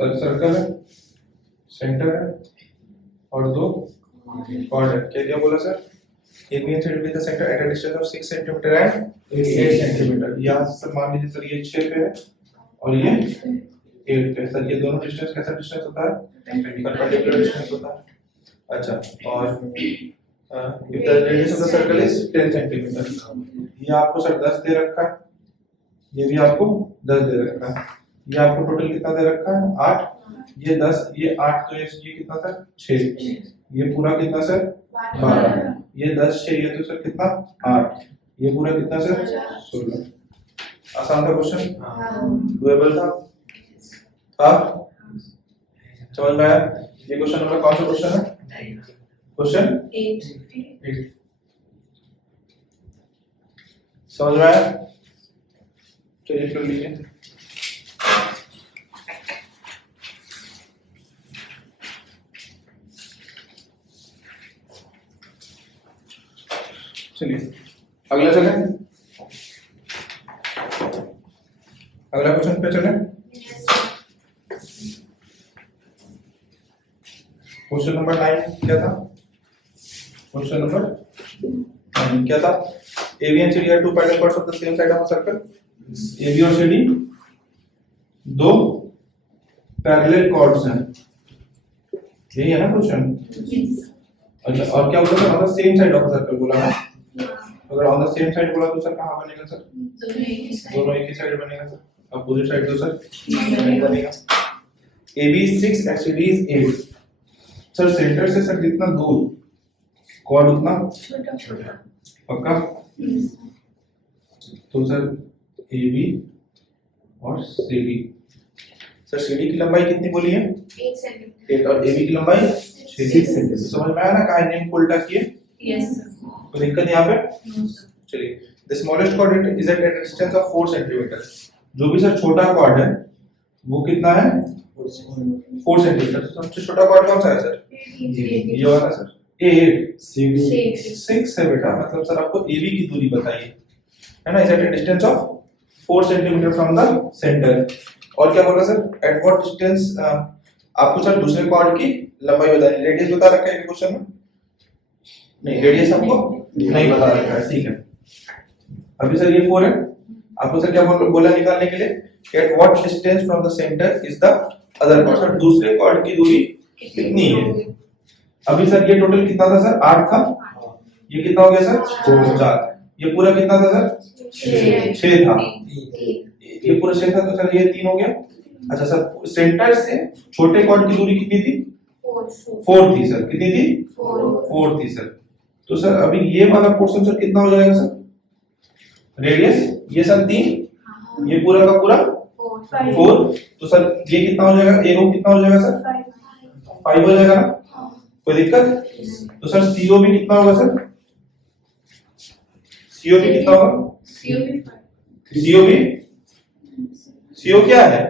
Circle है, centre है और दो कॉर्ड है। क्या क्या बोला sir? AB and CD with the center at a distance of 6 cm and 8 cm। यहाँ से सर मान लीजिए सर ये 6 पे है और ये 8 पे। सर ये दोनों डिस्टेंस कैसा डिस्टेंस होता है? परपेंडिकुलर डिस्टेंस होता है। अच्छा, और if the radius of the circle is 10 cm, ये आपको सर 10 दे रखा है, ये भी आपको 10 दे रखा है, ये आपको टोटल कितना दे रखा है? 8। ये 10, ये 8, तो ये कितना सर? 6। ये पूरा कितना सर? 12। ये 10 6, ये तो सर कितना? 8। ये पूरा कितना सर? 16। आसान था क्वेश्चन? डुएबल था? समझ में आया? ये क्वेश्चन नंबर कौन सा क्वेश्चन है? क्वेश्चन 8। समझ में आया? चलिए कर लीजिए। चलिए अगला चले, अगला क्वेश्चन पे चले। क्वेश्चन नंबर 9 क्या था? क्वेश्चन नंबर 9 क्या था? AB and CD are two parallel chords of the same side of a circle। AB और CD दो पैरेलल कॉर्ड्स हैं, यही है ना क्वेश्चन? अच्छा, और क्या बोला? On the same side of circle बोला है। अगर ऑन द सेम साइड बोला तो सर कहां बनेगा सर? दोनों एक ही साइड बनेगा सर। अपोजिट साइड तो सर नहीं बनेगा। AB 6 and CD is 8। Sir centre से सर जितना दूर कॉर्ड उतना छोटा, पक्का? तो सर AB और CD, सर CD की लंबाई कितनी बोली है? 8 सेंटीमीटर और AB की लंबाई 6 सेंटीमीटर। समझ में आया ना कहां नेम को उल्टा किए? यस कोई दिक्कत यहाँ पे? चलिए, the smallest chord is at a distance of 4 centimetre. जो भी सर छोटा कॉर्ड है वो कितना है? 4 सेंटीमीटर। सबसे छोटा कॉर्ड कौन सा है सर? ये वाला सर। 8 6 है बेटा, मतलब सर आपको AB की दूरी बताइए, है ना? Is at a distance of 4 centimetre from the centre. और क्या बोला सर? एट व्हाट डिस्टेंस, आपको सर दूसरे कॉर्ड की लंबाई बतानी। रेडियस बता रखा है क्वेश्चन में? नहीं, रेडियस आपको नहीं बता रखा है, ठीक है। अभी सर ये 4 है, आपको सर क्या बोला निकालने के लिए? At what distance from the centre is the other chord. Sir दूसरे कॉर्ड की दूरी कितनी है? अभी सर ये टोटल कितना था सर? 8 था। ये कितना हो गया सर? 4। ये पूरा कितना था सर? 6 था। ये पूरा 6 था, तो सर ये 3 हो गया। अच्छा सर, सेंटर से छोटे कॉर्ड की दूरी कितनी थी? 4 थी सर। कितनी थी? 4 थी सर। तो सर अभी ये वाला पोर्शन सर कितना हो जाएगा सर? रेडियस ये सर 3, ये पूरा का पूरा 4। तो सर ये कितना हो जाएगा? AO कितना हो जाएगा सर? 5 हो जाएगा। कोई दिक्कत? तो सर CO भी कितना होगा सर? CO भी कितना होगा? CO क्या है?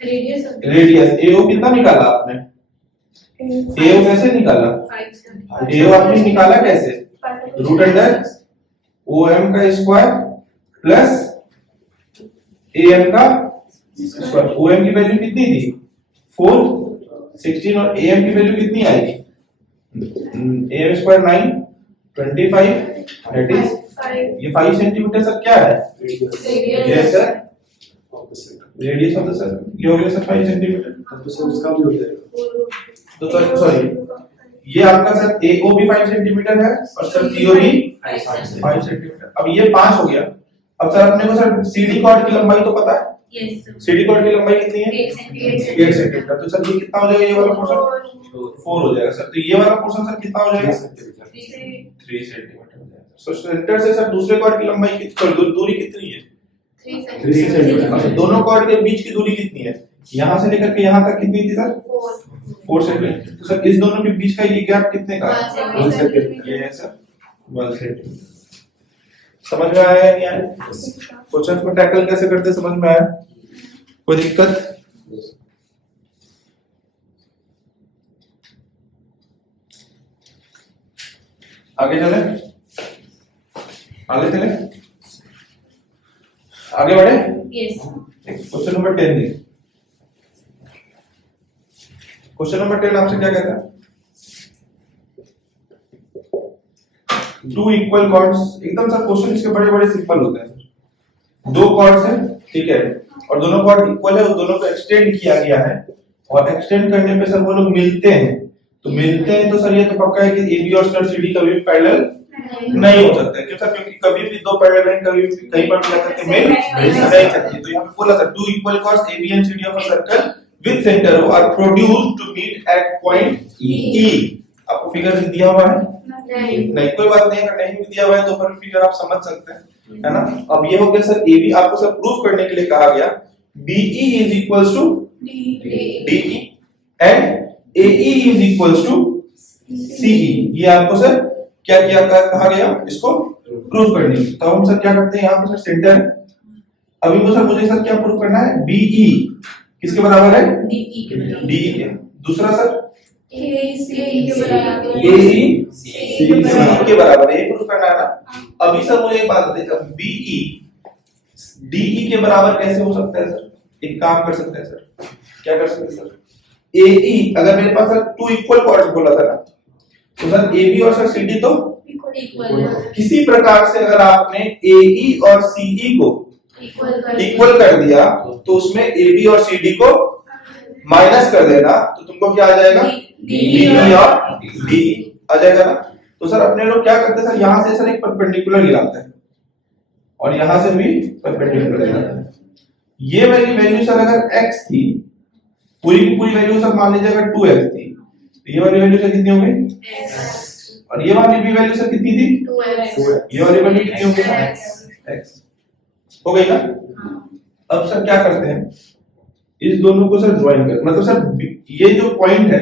रेडियस। AO कितना निकाला आपने? AO कैसे निकाला? AO आपने निकाला कैसे? रूट अंडर OM का स्क्वायर प्लस AM का स्क्वायर। OM की वैल्यू कितनी थी? 4 16 और AM की वैल्यू कितनी आएगी? AM स्क्वायर 9 25, दैट इज ये 5 सेंटीमीटर सर क्या है? Yes sir, radius of the circle. ये हो गया सर 5 सेंटीमीटर। तो सर उसका भी हो जाएगा। तो सर सॉरी, ये आपका सर AO भी 5 सेंटीमीटर है और सर CO भी 5 सेंटीमीटर। अब ये 5 हो गया। अब सर अपने को सर CD कॉर्ड की लंबाई तो पता है? CD कॉर्ड की लंबाई कितनी है? 8 सेंटीमीटर। तो सर ये कितना हो जाएगा? ये वाला पोर्शन 4 हो जाएगा सर। तो ये वाला पोर्शन सर कितना हो जाएगा? 3 सेंटीमीटर हो जाएगा। सो सेंटर से सर दूसरे कॉर्ड की लंबाई कितनी, दूरी कितनी है? 3 सेंटीमीटर। अच्छा, दोनों कॉर्ड के बीच की दूरी कितनी है? यहां से लेकर के यहां तक कितनी थी सर? 4 सेंटीमीटर। तो सर इस दोनों के बीच का ये गैप कितने का है? 1 सेंटीमीटर। ये है सर 1 सेंटीमीटर। समझ में आया या नहीं आया? क्वेश्चन को टैकल कैसे करते समझ में आया? कोई दिक्कत? आगे चले, आगे चले, आगे बढ़े। यस क्वेश्चन नंबर 10 देखिए। क्वेश्चन नंबर 10 आपसे क्या कहता है? टू इक्वल कॉर्ड्स, एकदम सर क्वेश्चन इसके बड़े बड़े सिंपल होते हैं। दो कॉर्ड्स हैं, ठीक है, और दोनों कॉर्ड इक्वल है और दोनों को एक्सटेंड किया गया है, और एक्सटेंड करने पे सर वो लोग मिलते हैं। तो मिलते हैं तो सर ये तो पक्का है कि AB और CD कभी भी पैरेलल नहीं हो सकते। क्यों सर? क्योंकि कभी भी दो पैरेलल लाइन कभी भी कहीं पर भी जाकर के मिल नहीं सकती। तो यहाँ पे बोला sir two equal chords AB and CD of a circle with center O are produced to meet at point E। आपको फिगर दिया हुआ है? नहीं, कोई बात नहीं, अगर नहीं भी दिया हुआ है तो पर फिगर आप समझ सकते हैं, है ना। अब ये हो गया सर AB, आपको सर प्रूफ करने के लिए कहा गया BE is equals to DE and AE is equals to CE। ये आपको सर क्या किया कहा गया, इसको प्रूफ करने के लिए। तो हम सर क्या करते हैं, यहाँ पे सर सेंटर है, अभी वो सर मुझे सर क्या प्रूफ करना है, BE किसके बराबर है, DE के। दूसरा सर AE CE के बराबर है, ये प्रूफ करना है ना। अभी सर मुझे एक बात बताइए, अब BE DE के बराबर कैसे हो सकता है सर? एक काम कर सकते हैं सर, क्या कर सकते हैं सर, AE अगर मेरे पास सर टू इक्वल कॉर्ड्स बोला था ना, तो सर AB और सर CD तो किसी प्रकार से अगर आपने AE और CE को इक्वल कर दिया तो उसमें AB और CD को माइनस कर देना, तो तुमको क्या आ जाएगा, DE और DE आ जाएगा ना। तो सर अपने लोग क्या करते हैं सर, यहां से सर एक परपेंडिकुलर गिराते हैं और यहां से भी परपेंडिकुलर गिराते हैं। ये वाली वैल्यू सर अगर x थी, पूरी की पूरी वैल्यू सर मान लीजिए अगर 2x थी, तो ये वाली वैल्यू सर कितनी हो गई, और ये वाली भी वैल्यू सर कितनी थी, 2x। ये वाली वैल्यू कितनी हो गई, x हो गई ना। अब सर क्या करते हैं, इस दोनों को सर ज्वाइन कर, मतलब सर ये जो पॉइंट है,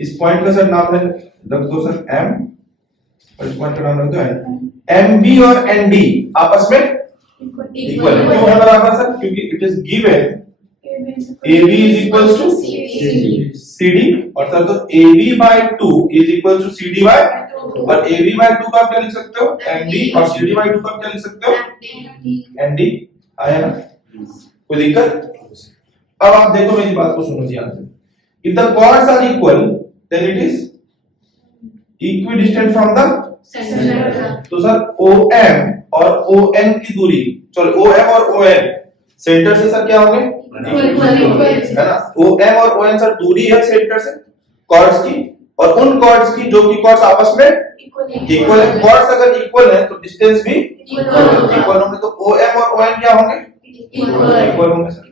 इस पॉइंट का सर नाम है, रख दो सर M, और इस पॉइंट का नाम रख दो N। MB और ND आपस में इक्वल है, क्यों है बराबर सर, क्योंकि it is given AB is equals to CD, और सर तो AB by 2 is equals to CD by 2, और AB by 2 का आप क्या लिख सकते हो, MD, और CD by 2 का आप क्या लिख सकते हो, ND। आया ना, कोई दिक्कत? अब आप देखो मेरी बात को सुनो ध्यान से, if the chords are equal then it is equidistant from the center। तो सर OM और ON की दूरी, सॉरी OM और ON सेंटर से सर क्या होंगे, है ना। OM और ON सर दूरी है सेंटर से कॉर्ड्स की, और उन कॉर्ड्स की जो कि कॉर्ड्स आपस में इक्वल है। कॉर्ड्स अगर इक्वल है तो डिस्टेंस भी इक्वल होंगे, तो OM और ON क्या होंगे, इक्वल होंगे सर।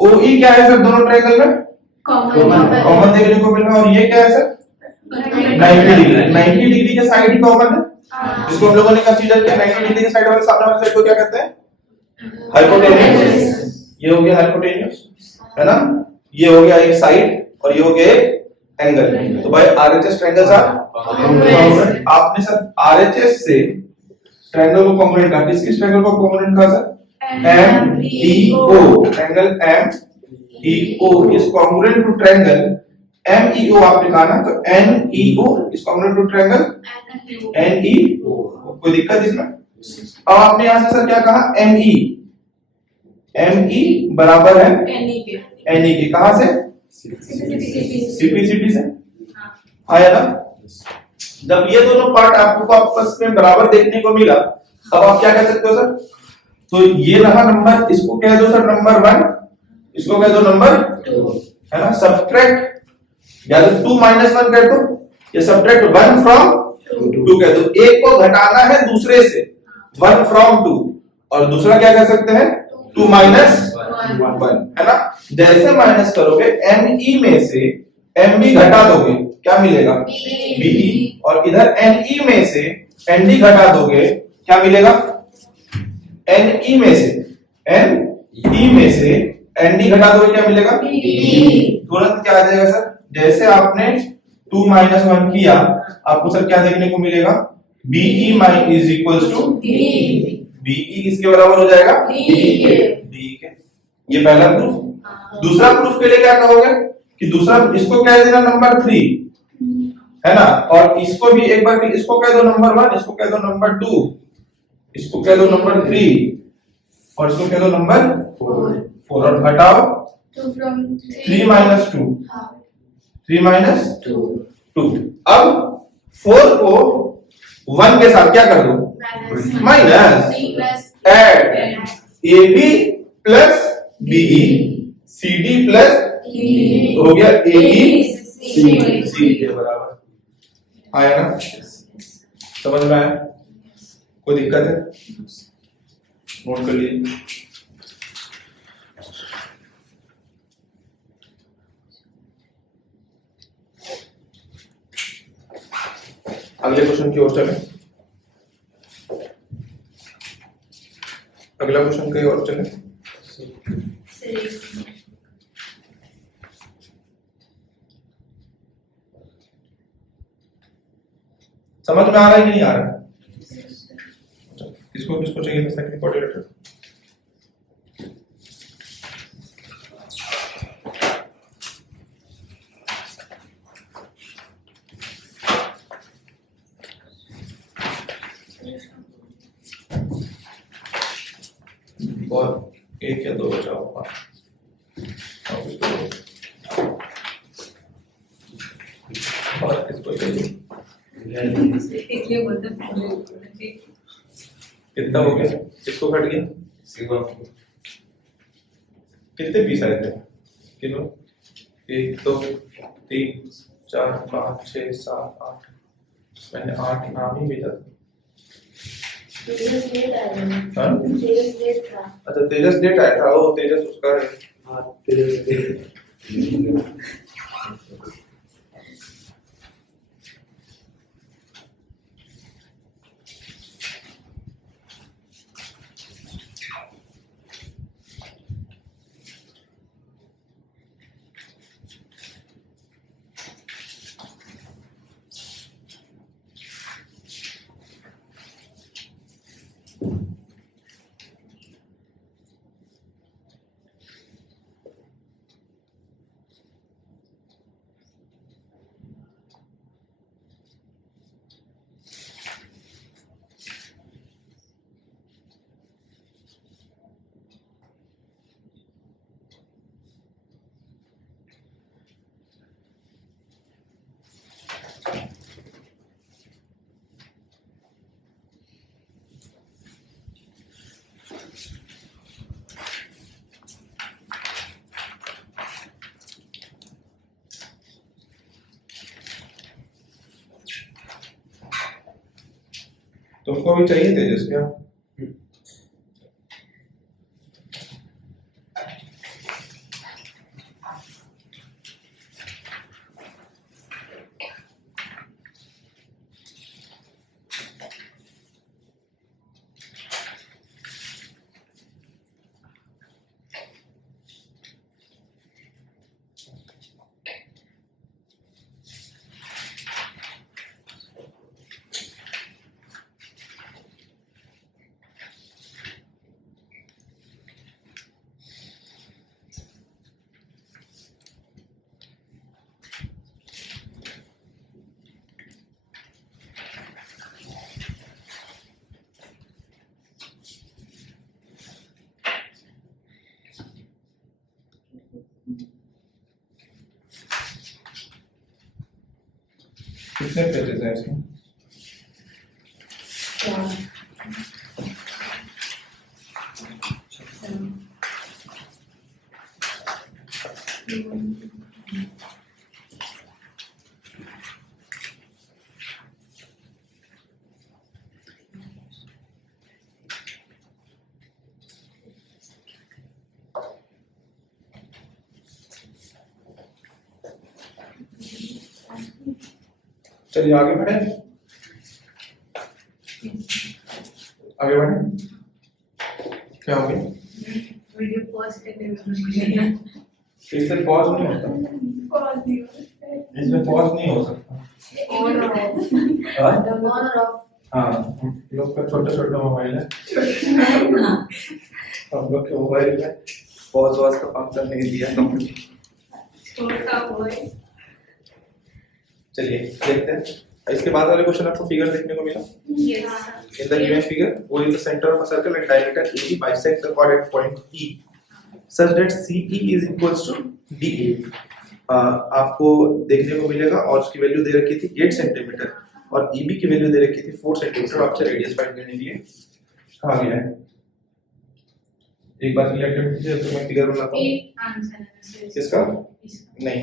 OE क्या है सर, दोनों ट्रायंगल में कॉमन देखने को मिल रहा है, और ये क्या है सर, 90 डिग्री, 90 डिग्री के साइड ही कॉमन है, जिसको हम लोगों ने कंसीडर किया 90 डिग्री के साइड वाले सामने वाले साइड को क्या कहते हैं, हाइपोटेन्यूज। ये हो गया हाइपोटेन्यूज, है ना, ये हो गया एक साइड और ये हो गया एक एंगल। तो भाई RHS ट्रायंगल्स आर कॉन्ग्रुएंट। आपने सर RHS से ट्रायंगल को कॉन्ग्रुएंट कहा, किस ट्रायंगल को कॉन्ग्रुएंट कहा sir, MEO, triangle MEO is congruent to triangle MEO आपने कहा ना, तो NEO is congruent to triangle NEO। कोई दिक्कत इसमें? अब आपने यहां से सर क्या कहा, ME बराबर है NE के, कहां से, CPCT से, आया ना। जब ये दोनों पार्ट आपको आपस में बराबर देखने को मिला, अब आप क्या कह सकते हो सर, तो ये रहा नंबर, इसको कह दो सर नंबर 1, इसको कह दो नंबर 2, है ना। सब्ट्रैक्ट, या तो 2 - 1 कर दो, या सब्ट्रैक्ट 1 फ्रॉम 2 कह दो। एक को घटाना है दूसरे से, 1 फ्रॉम 2, और दूसरा क्या कर सकते हैं, 2 - 1, है ना। जैसे माइनस करोगे ME में से MB घटा दोगे, क्या मिलेगा, BE, और इधर NE में से ND घटा दोगे, क्या मिलेगा, NE में से ND घटा दोगे, क्या मिलेगा, तुरंत क्या आ जाएगा सर, जैसे आपने 2 - 1 किया, आपको सर क्या देखने को मिलेगा, BE is equals to BE किसके बराबर हो जाएगा, DE के। ये पहला प्रूफ। दूसरा प्रूफ के लिए क्या कहोगे कि दूसरा, इसको कह देना नंबर 3, है ना, और इसको भी एक बार, इसको कह दो नंबर 1, इसको कह दो नंबर 2, इसको कह दो नंबर 3, और इसको कह दो नंबर 4, और घटाओ 3 - 2, 3 माइनस 2 2। अब 4 को 1 के साथ क्या कर दो? Minus add AB plus BE CD plus हो गया AE C के बराबर आया ना? समझ में आया? कोई दिक्कत है? नोट कर लीजिए। अगले क्वेश्चन की ओर चले। अगला क्वेश्चन की ओर चले। समझ में आ रहा है कि नहीं आ रहा है? किसको किसको चाहिए था सेकंड क्वाड्रिलेटरल? और एक या दो बचाओ। और इसको चाहिए कितना हो गया? किसको कट गया? कितने पीस आए थे किलो? 1 2 3 4 5 6 7 8 मैंने 8 नाम ही भेजा था। हाँ? अच्छा तेजस डेट आया था। वो तेजस उसका है। हाँ तेरे तुमको भी चाहिए तेजस क्या? कितने पेजेस हैं इसमें? चलिए आगे बढ़े। आगे बढ़े। क्या हो गया? वीडियो पॉज करने इससे पॉज नहीं होता। इसमें पॉज नहीं हो सकता। ऑन और ऑफ हाँ हम लोग का छोटा छोटा मोबाइल है। हम लोग के मोबाइल में पॉज वॉज का फंक्शन नहीं दिया कंपनी। छोटा बॉय। चलिए देखते हैं। इसके बाद वाले क्वेश्चन आपको फिगर देखने को मिला। Yes In the given figure, O is the center of a circle and diameter AB bisect the coordinate point E such that CE is equals to DE. आपको देखने को मिलेगा और उसकी वैल्यू दे रखी थी 8 सेंटीमीटर और ईबी की वैल्यू दे रखी थी 4 सेंटीमीटर। आपसे रेडियस फाइंड करने के लिए कहा गया है। एक बार की एक्टिविटी से तो मैं फिगर बनाता हूं। एक आंसर है किसका? इसका। नहीं,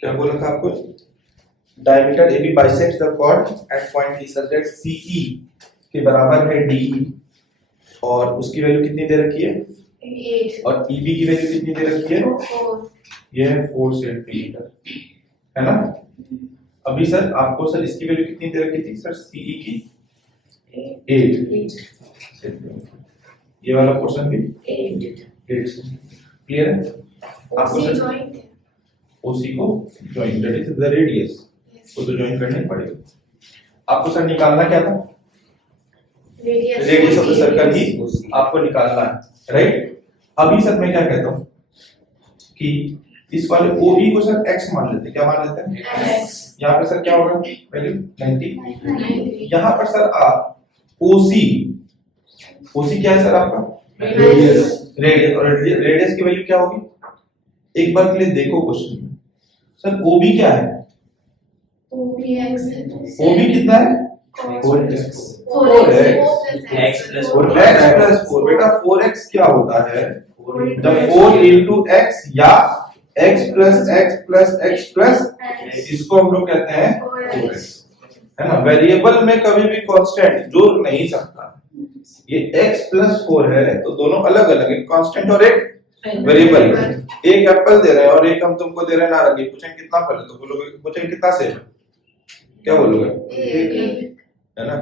क्या बोला था आपको? Diameter AB bisects the chord at point E such that CE के बराबर है DE और उसकी वैल्यू कितनी दे रखी है 8 और EB की वैल्यू कितनी दे रखी है? 4 ये है 4 सेंटीमीटर, है ना। अभी सर आपको सर इसकी वैल्यू कितनी दे रखी थी सर? CE की 8 ये वाला पोर्शन भी 8 क्लियर है आपको सर? जॉइंट है OC को join that is the radius को तो ज्वाइन करना ही पड़ेगा। आपको सर निकालना क्या था? रेडियस ऑफ द सर्कल ही आपको निकालना है, राइट। अभी सर मैं क्या कहता हूं कि इस वाले OB को सर x मान लेते हैं। क्या मान लेते हैं? x यहाँ पे सर क्या होगा वैल्यू 90। यहाँ पर सर आप OC क्या है सर आपका? रेडियस और रेडियस की वैल्यू क्या होगी? एक बार के लिए देखो क्वेश्चन में सर OB क्या है? OB कितना है? 4x 4 बेटा 4x क्या होता है? जब 4 into x या x plus x plus x plus इसको हम लोग कहते हैं 4x, है ना। वेरिएबल में कभी भी कांस्टेंट जुड़ नहीं सकता। ये x plus 4 है तो दोनों अलग अलग, एक कांस्टेंट और एक वेरिएबल। एक एप्पल दे रहे हैं और एक हम तुमको दे रहे हैं नारंगी। पूछेंगे कितना फल है तो बोलोगे, पूछेंगे कितना सेब है, क्या बोलोगे? है ना।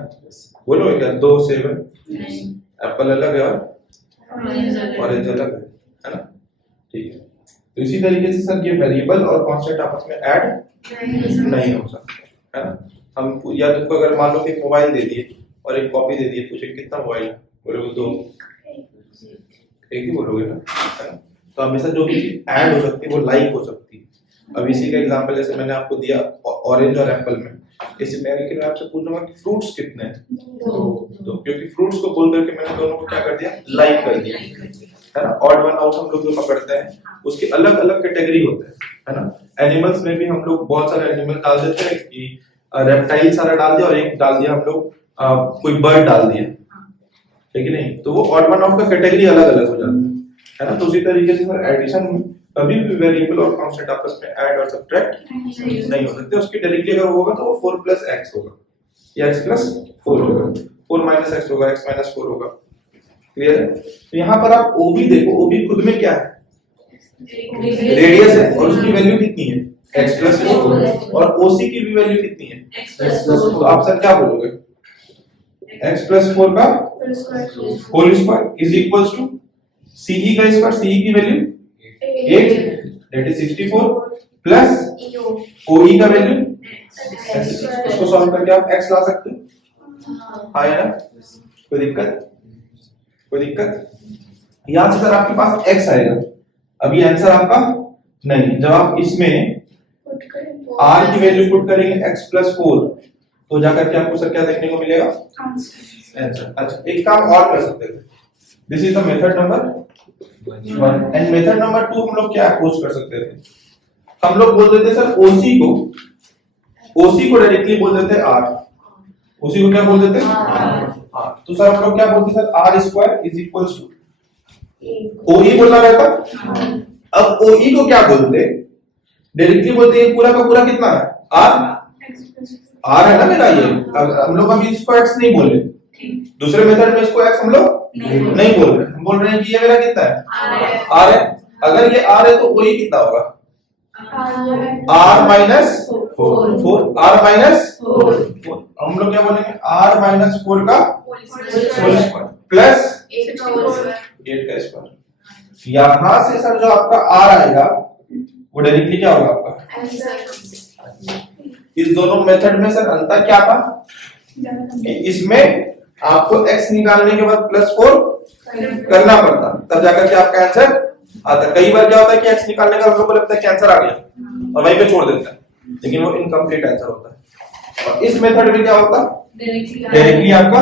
बोलोगे क्या 2 सेब है? एप्पल अलग है और ऑरेंज अलग है ना। ठीक है, तो इसी तरीके से सर ये वेरिएबल और कांस्टेंट आपस में ऐड नहीं हो सकते, है ना। हम या तुमको अगर मान लो कि मोबाइल दे दिए और एक कॉपी दे दिए, पूछे कितना मोबाइल है, बोलोगे 2, एक ही बोलोगे ना, है ना। तो हमेशा जो भी चीज ऐड हो सकती है वो लाइक हो सकती है। अब इसी का एग्जांपल जैसे मैंने आपको दिया ऑरेंज और एप्पल में, इसी में लेकिन मैं आपसे पूछूंगा कि फ्रूट्स कितने हैं? 2, क्योंकि फ्रूट्स को बोल करके मैंने दोनों को क्या कर दिया? लाइक कर दिया, है ना। ऑड वन आउट हम लोग जो पकड़ते हैं उसके अलग अलग कैटेगरी होते हैं, है ना। एनिमल्स में भी हम लोग बहुत सारे एनिमल डाल देते हैं कि रेप्टाइल सारा डाल दिया और एक डाल दिया हम लोग कोई बर्ड डाल दिया, ठीक है नहीं, तो वो ऑड वन आउट का कैटेगरी अलग अलग हो जाता है ना। तो उसी तरीके से सर एडिशन में कभी भी वेरिएबल और कांस्टेंट आपस में ऐड और सब्ट्रैक्ट नहीं हो सकते। उसकी डायरेक्टली अगर होगा तो वो 4 plus x होगा या x plus 4 होगा, 4 minus x होगा, x minus 4 होगा, क्लियर है। तो यहाँ पर आप OB देखो, OB खुद में क्या है? रेडियस है और उसकी वैल्यू कितनी है? x plus 4 और OC की भी वैल्यू कितनी है? तो आप सर क्या बोलोगे? x plus 4 का whole square is equals to CE का स्क्वायर, CE की value 8 that is 64 plus OE का वैल्यू, इसको सॉल्व करके आप x ला सकते हो, हाँ ना। कोई दिक्कत? कोई दिक्कत? यहां से सर आपके पास x आएगा। अभी आंसर आपका नहीं, जब आप इसमें r की वैल्यू पुट करेंगे x plus 4 तो जाकर के आपको सर क्या देखने को मिलेगा? आंसर। अच्छा, एक काम और कर सकते थे। This is the method number 1 and method number 2 हम लोग क्या अप्रोच कर सकते थे? हम लोग बोल देते सर OC को डायरेक्टली बोल देते R, OC को क्या बोल देते? हाँ, तो सर हम लोग क्या बोलते sir? R square is equals to OE बोलना रहता। अब OE को क्या बोलते? डायरेक्टली बोलते ये पूरा का पूरा कितना है? R है ना मेरा ये। अब हम लोग अभी इसको x नहीं बोल रहे, दूसरे मेथड में इसको x हम लोग नहीं बोल रहे, हम बोल रहे हैं कि ये मेरा कितना है? R है। अगर ये R है तो OE कितना होगा? R minus 4 R minus 4 हम लोग क्या बोलेंगे? R minus 4 का होल स्क्वायर प्लस 8 का स्क्वायर। यहां से सर जो आपका R आएगा वो डायरेक्टली क्या होगा आपका? इस दोनों मेथड में सर अंतर क्या था कि इसमें आपको x निकालने के बाद +4 करना पड़ता, तब जाकर के आपका आंसर आता। कई बार क्या होता है कि x निकालने का हम लोग को लगता है कि आंसर आ गया और वहीं पे छोड़ देता है, लेकिन वो इनकम्प्लीट आंसर होता है। और इस मेथड में क्या होता, डायरेक्टली आपका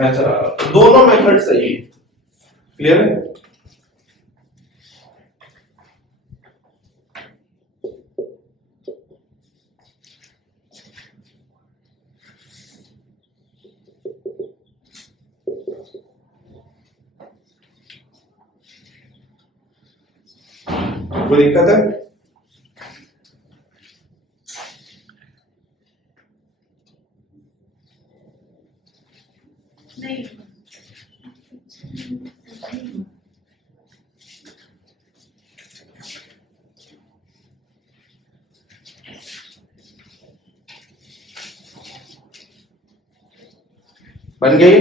आंसर आ रहा। दोनों मेथड सही है। क्लियर है? कोई दिक्कत है? नहीं। बन गई?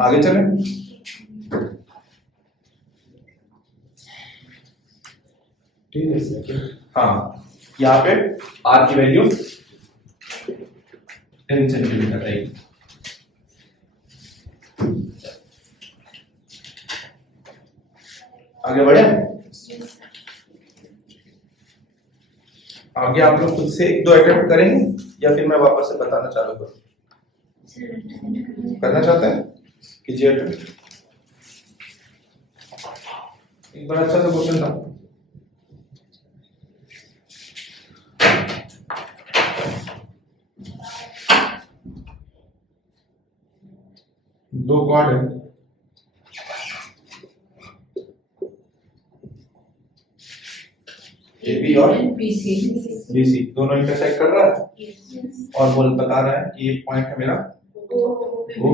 आगे चलें। ठीक है सर। हाँ, यहाँ पे r की वैल्यू 10 सेंटीमीटर रहेगी। आगे बढ़े? आगे आप लोग खुद से 1-2 अटेम्प्ट करेंगे या फिर मैं वापस से बताना चालू करूं? करना चाहते हैं? कीजिए अटेम्प्ट। एक बार अच्छा सा क्वेश्चन था। दो कॉर्ड है, AB और BC दोनों इंटरसेक्ट कर रहा है और बोल बता रहा है कि ये पॉइंट है मेरा O,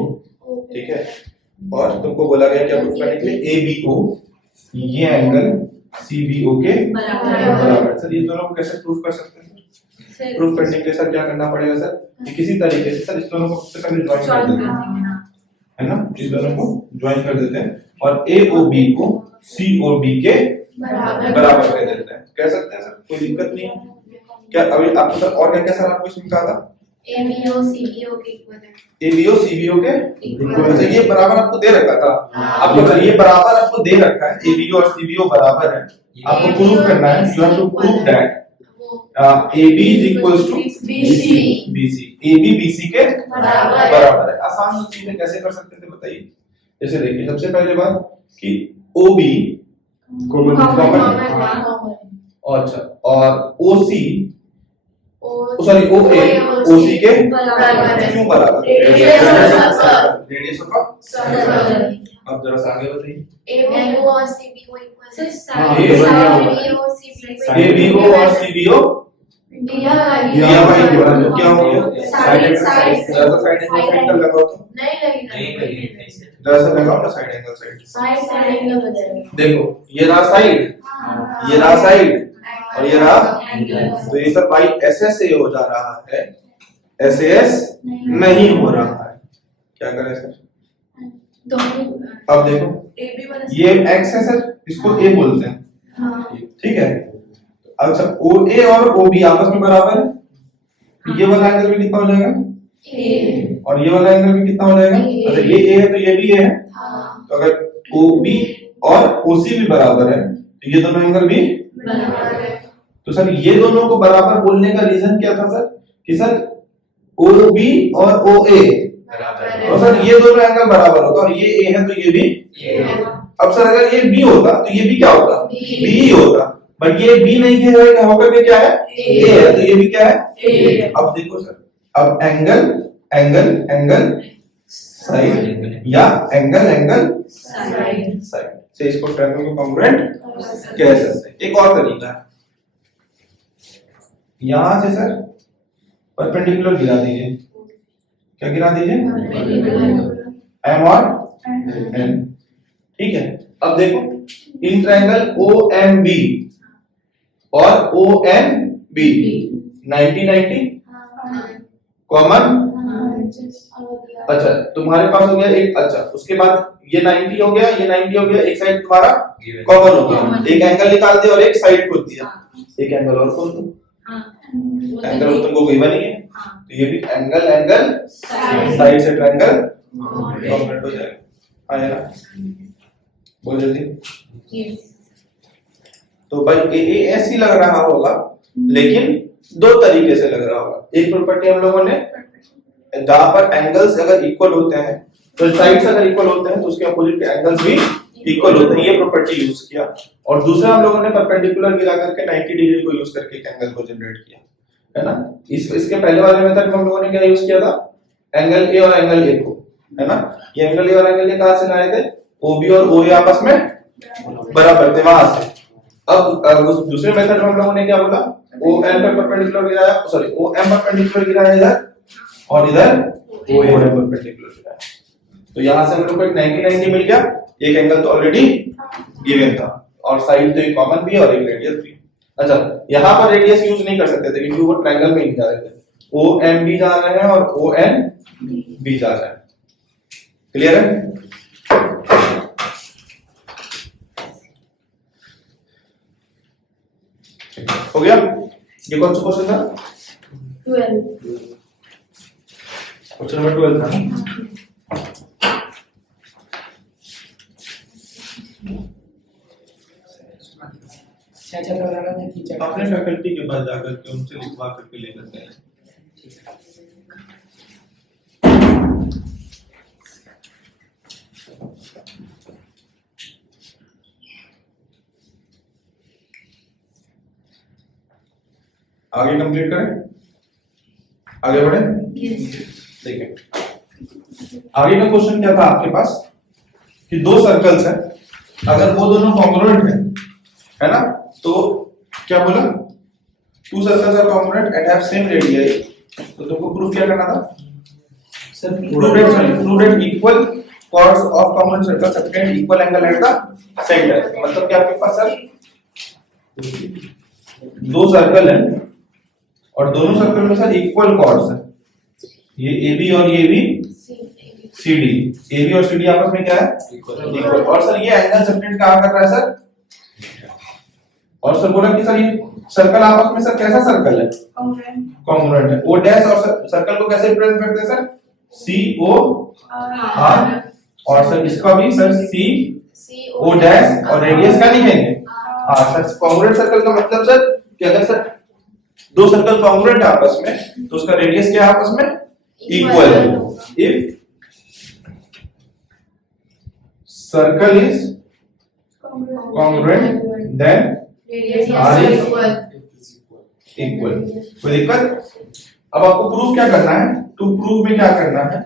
ठीक है। और तुमको बोला गया क्या प्रूफ करने के लिए ABO ये एंगल CBO के बराबर है। सर ये दोनों को कैसे प्रूफ कर सकते हैं? प्रूफ करने के लिए सर क्या करना पड़ेगा सर कि किसी तरीके से सर इस दोनों को सबसे पहले ज्वाइन कर देते हैं, है ना? इस दोनों को ज्वाइन कर देते हैं और AOB को COB के बराबर कर देते हैं। कह सकते हैं सर, कोई दिक्कत नहीं है क्या? अभी आपको सर और क्या क्या सर आपको इसमें कहा था? ABO CBO के इक्वल है। ABO CBO के अच्छा ये बराबर आपको दे रखा था, आपको सर ये बराबर आपको दे रखा है, ABO और CBO बराबर है। आपको प्रूफ करना है, you have to prove that AB is equals to BC AB BC के बराबर है। आसान चीजें कैसे कर सकते थे बताइए? जैसे देखिए सबसे पहले बात कि OB कॉमन अच्छा और OC सॉरी OA OC के क्यों बराबर? Radius of circle. अब जरा सा आगे बताइए। ABO और CBO इक्वल है। ABO और CBO दिया भाई क्या हो गया? साइड जरा सा साइड एंगल लगाओ तो। नहीं लगी जरा सा लगाओ ना साइड एंगल साइड एंगल हो जाएगा। देखो ये रहा साइड, ये रहा साइड और ये रहा, तो ये सब भाई SS हो जा रहा है, SAS नहीं हो रहा है। क्या करें सर? अब देखो ये X है सर, इसको A बोलते हैं, ठीक है। अच्छा OA और OB आपस में बराबर है, ये वाला एंगल भी कितना हो जाएगा? और ये वाला एंगल भी कितना हो जाएगा? अच्छा ये A है तो ये भी A है, तो अगर OB और OC भी बराबर है तो ये दोनों एंगल भी बराबर है। तो सर ये दोनों को बराबर बोलने का रीजन क्या था सर कि सर OB और OA तो सर ये दोनों एंगल बराबर होता और ये A है तो ये भी अब सर अगर ये B होता तो ये भी क्या होता? B होता, बट ये B नहीं है, होकर के क्या है? A है, तो ये भी क्या है? A। अब देखो सर, अब एंगल एंगल एंगल साइड या एंगल एंगल साइड से इसको ट्रायंगल को कॉन्ग्रुएंट कह सकते हैं। एक और तरीका है, यहां से सर परपेंडिकुलर गिरा दीजिए। क्या गिरा दीजिए? M और N, ठीक है। अब देखो इन ट्रायंगल OMB और ONB 90-90 कॉमन। अच्छा तुम्हारे पास हो गया एक, अच्छा उसके बाद ये 90 हो गया, ये 90 हो गया, एक साइड तुम्हारा कॉमन हो गया, एक एंगल निकाल दिया और एक साइड खोल दिया, एक एंगल और खोल दो। एंगल वो तुमको गिवन ही है, हाँ। तो ये भी एंगल एंगल साइड से ट्रायंगल कॉम्प्लीट हो जाएगा। आया ना, बोल जल्दी। तो भाई ए ऐसी लग रहा होगा, लेकिन दो तरीके से लग रहा होगा। एक प्रॉपर्टी हम लोगों ने, जहां पर एंगल्स अगर इक्वल होते हैं, तो साइड्स अगर इक्वल होते हैं तो उसके अपोजिट के एंगल्स भी इक्वल होते हैं, ये प्रॉपर्टी यूज किया। और दूसरा हम लोगों ने परपेंडिकुलर गिरा करके 90 डिग्री को यूज करके एक एंगल को जनरेट किया, है ना। इसके पहले वाले मेथड में हम लोगों ने क्या यूज किया था, एंगल ए और एंगल ए को, है ना। ये एंगल ए और एंगल ए कहां से लाए थे, ओबी और ओए आपस में बराबर थे, वहां से। अब उस दूसरे मेथड में हम लोगों ने क्या बोला, ओ एन पर परपेंडिकुलर गिराया, सॉरी ओ एम परपेंडिकुलर गिराया इधर, और इधर ओ ए परपेंडिकुलर गिराया। तो यहां से हम लोग को एक 90 मिल गया। एक एंगल तो ऑलरेडी गिवन था, और साइड तो एक कॉमन भी और एक रेडियस भी। अच्छा, यहां पर रेडियस यूज नहीं कर सकते थे क्योंकि वो ट्रायंगल में ही जा रहे थे। ओ एम भी जा रहे हैं और ओ एन भी जा रहे हैं। क्लियर है? हो गया? ये कौन सा क्वेश्चन था? 12। क्वेश्चन नंबर 12 था। अपने फैकल्टी के पास जाकर के उनसे लिखवा करके लेकर गए। आगे कंप्लीट करें, आगे बढ़े। देखिए आगे का क्वेश्चन क्या था आपके पास कि दो सर्कल्स हैं, अगर वो दोनों कॉन्ग्रुएंट हैं, है ना, तो क्या बोला, two circles are congruent and have same radius, तो तुमको प्रूफ क्या करना था sir, prove that equal chords of congruent circles subtend equal angle at the center। मतलब क्या आपके पास सर दो सर्कल हैं और दोनों सर्कल में सर इक्वल कॉर्ड्स हैं, ये AB और ये भी CD, AB और CD आपस में क्या है इक्वल। और सर ये एंगल सबटेंड कहां कर रहा है सर, और सर बोला कि सर ये सर्कल आपस में सर कैसा सर्कल है, कॉन्ग्रुएंट है। O डैश और सर्कल को कैसे रिप्रेजेंट करते हैं सर, CO R, और सर इसका भी सर CO डैश और रेडियस क्या लिखेंगे R। सर कॉन्ग्रुएंट सर्कल का मतलब सर कि अगर सर दो सर्कल कॉन्ग्रुएंट आपस में तो उसका रेडियस क्या है आपस में इक्वल है। If circle is congruent then R is equal. कोई दिक्कत? अब आपको प्रूफ क्या करना है, टू प्रूफ में क्या करना है,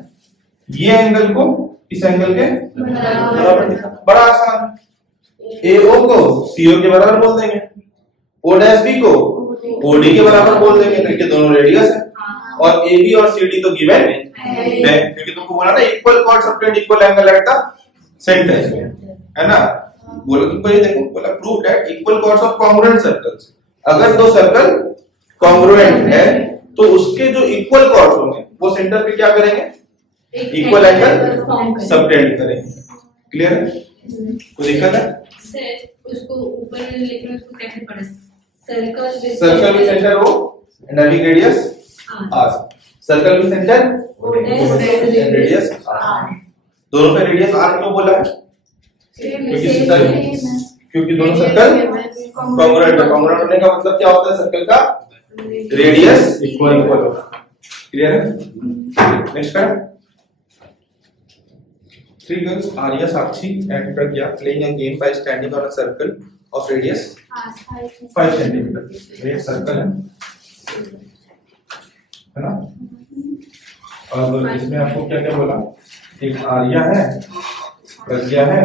ये एंगल को इस एंगल के बराबर दिखाना, बड़ा आसान है। AO को CO के बराबर बोल देंगे, O डैश B को OD के बराबर बोल देंगे, क्योंकि दोनों रेडियस है, और AB और CD तो गिवन है क्योंकि तुमको बोला ना equal chord subtend equal angle at the centre, है ना। बोला तुमको ये देखो, बोला prove that equal chords of congruent circles, अगर दो सर्कल कॉन्ग्रुएंट है तो उसके जो इक्वल कॉर्ड्स होंगे वो सेंटर पे क्या करेंगे, इक्वल एंगल सबटेंड करेंगे। क्लियर है? कोई दिक्कत है सर उसको ऊपर लिखना, उसको कैसे पढ़े, circle with centre O and having radius R, circle with centre and radius R। दोनों पे रेडियस R क्यों बोला है, क्योंकि दोनों सर्कल कॉन्ग्रुएंट है। कॉन्ग्रुएंट होने का मतलब क्या होता है, सर्कल का रेडियस इक्वल होता है। क्लियर है? नेक्स्ट कर। Three girls, Arya, Sakshi and Pragya, playing a game by standing on a circle of radius 5 centimeter। ये सर्कल है ना। और इसमें आपको क्या क्या बोला, एक आर्या है, प्रज्ञा है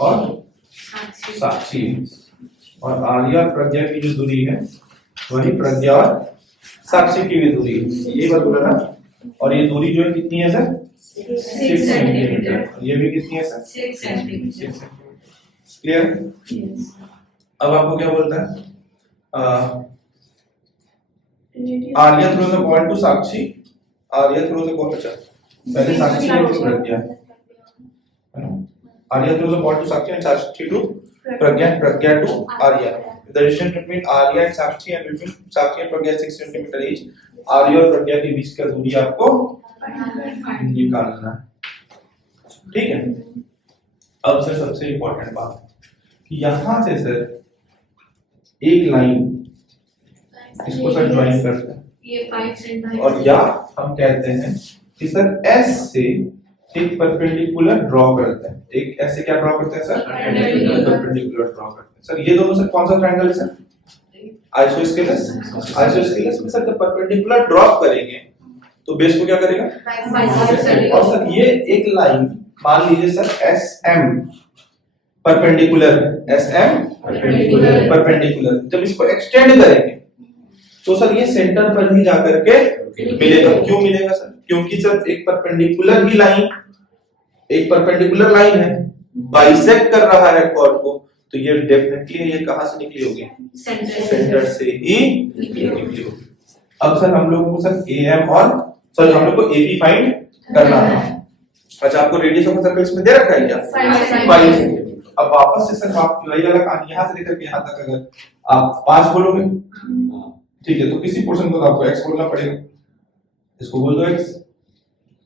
और साक्षी, और आर्या प्रज्ञा की जो दूरी है वही प्रज्ञा और साक्षी की भी दूरी है, ये बात बोला ना। और ये दूरी जो है कितनी है सर, 6 सेंटीमीटर, ये भी कितनी है सर 6 सेंटीमीटर। क्लियर? अब आपको क्या बोलता है, Arya throws a ball to Sakshi, Arya throws a ball, अच्छा पहले साक्षी को प्रज्ञा है ना, Arya throws a ball to Sakshi and Sakshi to Pragya, Pragya to Arya. The distance between Arya and Sakshi and between Sakshi and Pragya 6 cm each. आर्य और प्रज्ञा के बीच का दूरी आपको निकालना है, ठीक है। अब सर सबसे इंपॉर्टेंट बात कि यहां से सर एक लाइन इसको सर ज्वाइन करते हैं ये 5 सेंटीमीटर और या हम कहते हैं कि सर S से एक परपेंडिकुलर ड्रॉ करते हैं। एक ऐसे क्या ड्रॉ करते हैं सर? परपेंडिकुलर ड्रॉ करते हैं। सर ये दोनों सर कौन सा ट्रायंगल है सर? आइसोस्केलस। आइसोस्केलस में सर जब परपेंडिकुलर ड्रॉप करेंगे तो बेस को क्या करेगा? और सर ये एक लाइन मान लीजिए sir SM perpendicular, SM perpendicular, जब इसको एक्सटेंड करेंगे तो सर ये सेंटर पर ही जाकर के मिलेगा। क्यों मिलेगा सर? क्योंकि सर एक परपेंडिकुलर लाइन है, बाइसेक्ट कर रहा है कॉर्ड को, तो ये डेफिनेटली ये कहां से निकली होगी? सेंटर से ही निकली होगी। अब सर हम लोग को सर AM और सर हम लोग को AB फाइंड करना है। अच्छा आपको रेडियस ऑफ सर्कल इसमें दे रखा है क्या? 5। अब वापस से सर आप वही वाला कहानी यहां से लेकर के यहां तक अगर आप 5 बोलोगे, ठीक है, तो किसी पोर्शन को तो आपको x बोलना पड़ेगा, इसको बोल दो x,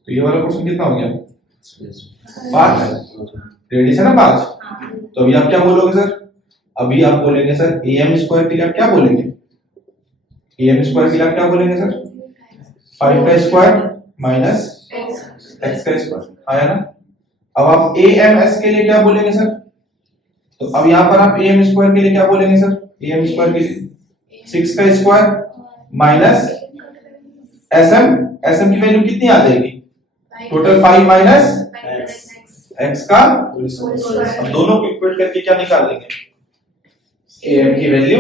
तो ये वाला पोर्शन कितना हो गया? 5। रेडियस है ना 5, तो अभी आप क्या बोलोगे सर? अभी आप बोलेंगे सर AM स्क्वायर के लिए आप क्या बोलेंगे? AM स्क्वायर के लिए आप क्या बोलेंगे सर? 5 का स्क्वायर माइनस x का स्क्वायर, आया ना? अब आप AMS के लिए क्या बोलेंगे सर? तो अब यहाँ पर आप AM स्क्वायर के लिए क्या बोलेंगे सर? AM स्क्वायर के लिए 6 का स्क्वायर माइनस SM की वैल्यू कितनी आ जाएगी? टोटल 5 माइनस x का होल स्क्वायर। अब दोनों को इक्वेट करके क्या निकाल लेंगे? AM की वैल्यू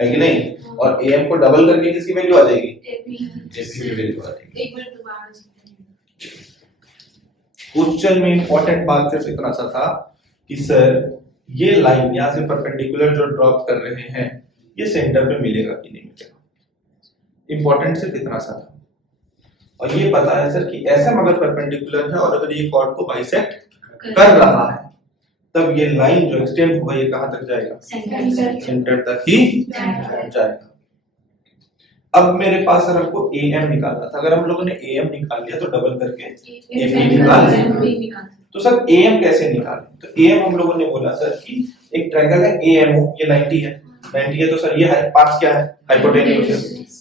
है कि नहीं, और AM को डबल करके किसकी वैल्यू आ जाएगी? AC की वैल्यू आ जाएगी। एक मिनट दोबारा क्वेश्चन में इंपॉर्टेंट बात सिर्फ इतना सा था कि सर ये लाइन यहां से परपेंडिकुलर जो ड्रॉप कर रहे हैं ये सेंटर पे मिलेगा कि नहीं मिलेगा, इंपॉर्टेंट सिर्फ इतना सा था। और ये पता है सर कि ऐसा अगर परपेंडिकुलर है और अगर ये कॉर्ड को बाइसेक्ट कर रहा है तब ये लाइन जो एक्सटेंड होगा ये कहां तक जाएगा? सेंटर तक ही जाएगा। अब मेरे पास सर हमको AM निकालना था, अगर हम लोगों ने AM निकाल लिया तो डबल करके AB निकाल लिया। तो सर AM कैसे निकालें? तो AM हम लोगों ने बोला सर कि एक ट्रायंगल है AMO, ये 90 है, 90 है, तो सर ये 5 क्या है? हाइपोटेन्यूज है।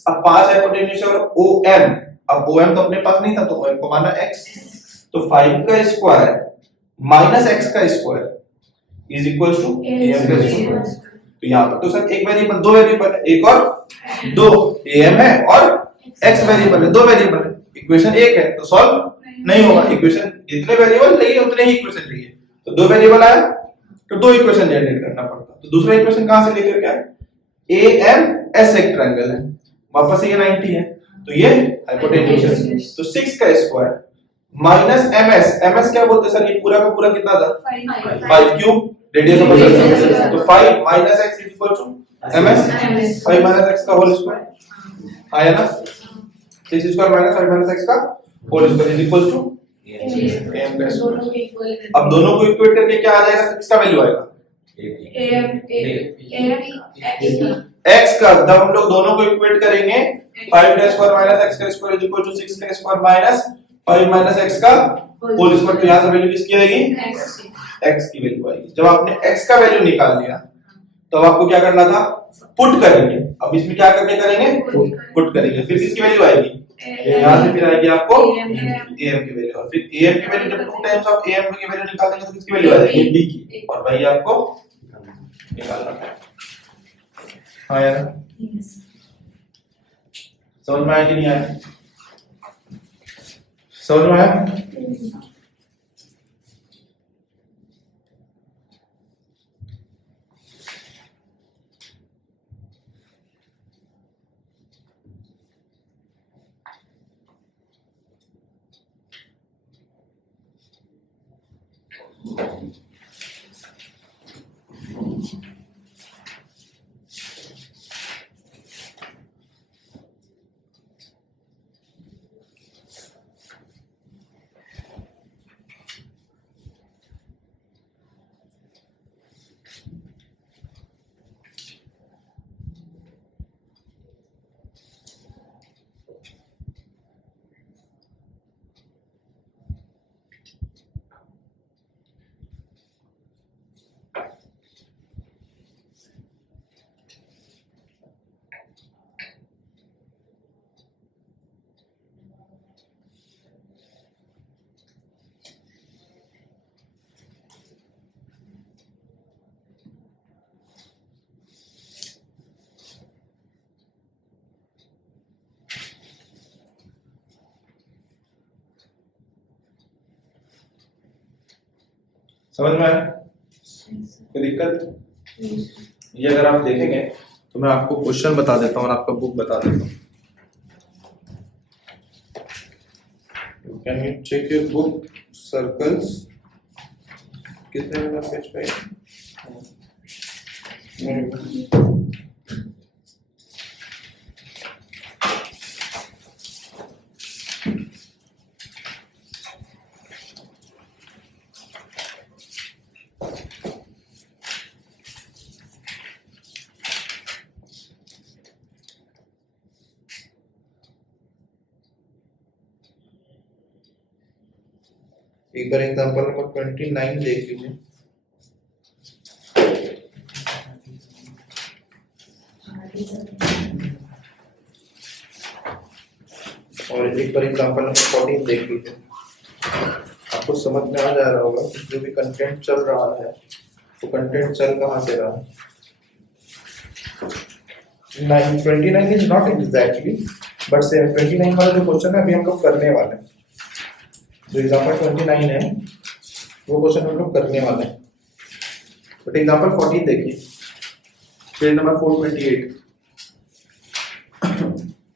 अब 5 हाइपोटेन्यूज है और OM, अब OM तो अपने पास नहीं था तो OM को माना x, तो 5 का स्क्वायर माइनस x का square is equal to AM का स्क्वायर। तो यहाँ पर तो सर एक वेरिएबल, दो वेरिएबल है, एक और दो, AM है और x वेरिएबल है, दो वेरिएबल है, इक्वेशन एक है तो सॉल्व नहीं होगा। इक्वेशन जितने वेरिएबल लिए उतने ही इक्वेशन लिए, तो दो वेरिएबल आया तो दो इक्वेशन जनरेट करना पड़ता। तो दूसरा इक्वेशन कहां से लेकर के आए? AMS एक ट्रायंगल है, वापस ये 90 है तो ये हाइपोटेन्यूज है, तो 6 का स्क्वायर माइनस MS क्या बोलते हैं सर? ये पूरा का पूरा कितना था? 5 क्यूब, रेडियस ऑफ सर्कल, तो 5 minus x is equal to MS, 5 minus x का होल स्क्वायर आया ना? 6 स्क्वायर माइनस 5 माइनस x का whole square is equal to AM का स्क्वायर। अब दोनों को इक्वेट करके क्या आ जाएगा? किसका वैल्यू आएगा? x का। जब हम लोग दोनों को इक्वेट करेंगे 5 का स्क्वायर माइनस x का स्क्वायर इज इक्वल टू 6 का स्क्वायर माइनस 5 माइनस x का होल स्क्वायर, तो यहां से वैल्यू किसकी आएगी? x की वैल्यू आएगी। जब आपने x का वैल्यू निकाल लिया तो अब आपको क्या करना था? पुट करेंगे। अब इसमें क्या करके करेंगे? पुट करेंगे, फिर किसकी वैल्यू आएगी? यहां से फिर आएगी आपको AM की वैल्यू, और फिर AM की वैल्यू जब 2 टाइम्स ऑफ AM की वैल्यू निकालेंगे तो किसकी वैल्यू आ जाएगी? B की, और वही आपको निकालना है। हाँ यार, समझ में आया कि नहीं आया? समझ में आया? समझ में आया? कोई दिक्कत? ये अगर आप देखेंगे तो मैं आपको क्वेश्चन बता देता हूँ और आपका बुक बता देता हूँ। Can you check your book circles? कितने नंबर पेज पे है? एक बार एग्जांपल नंबर 29 देख लीजिए। और एक बार एग्जांपल नंबर 14 देख लीजिए। आपको समझ में आ जा रहा होगा कि जो भी कंटेंट चल रहा है तो कंटेंट चल कहाँ से रहा है। 29 इज नॉट एग्जैक्टली बट से 29 वाला जो क्वेश्चन है अभी हम लोग करने वाले हैं। जो एग्जांपल 29 है वो क्वेश्चन हम लोग करने वाले हैं। बट एग्जांपल 14 देखिए, पेज नंबर 428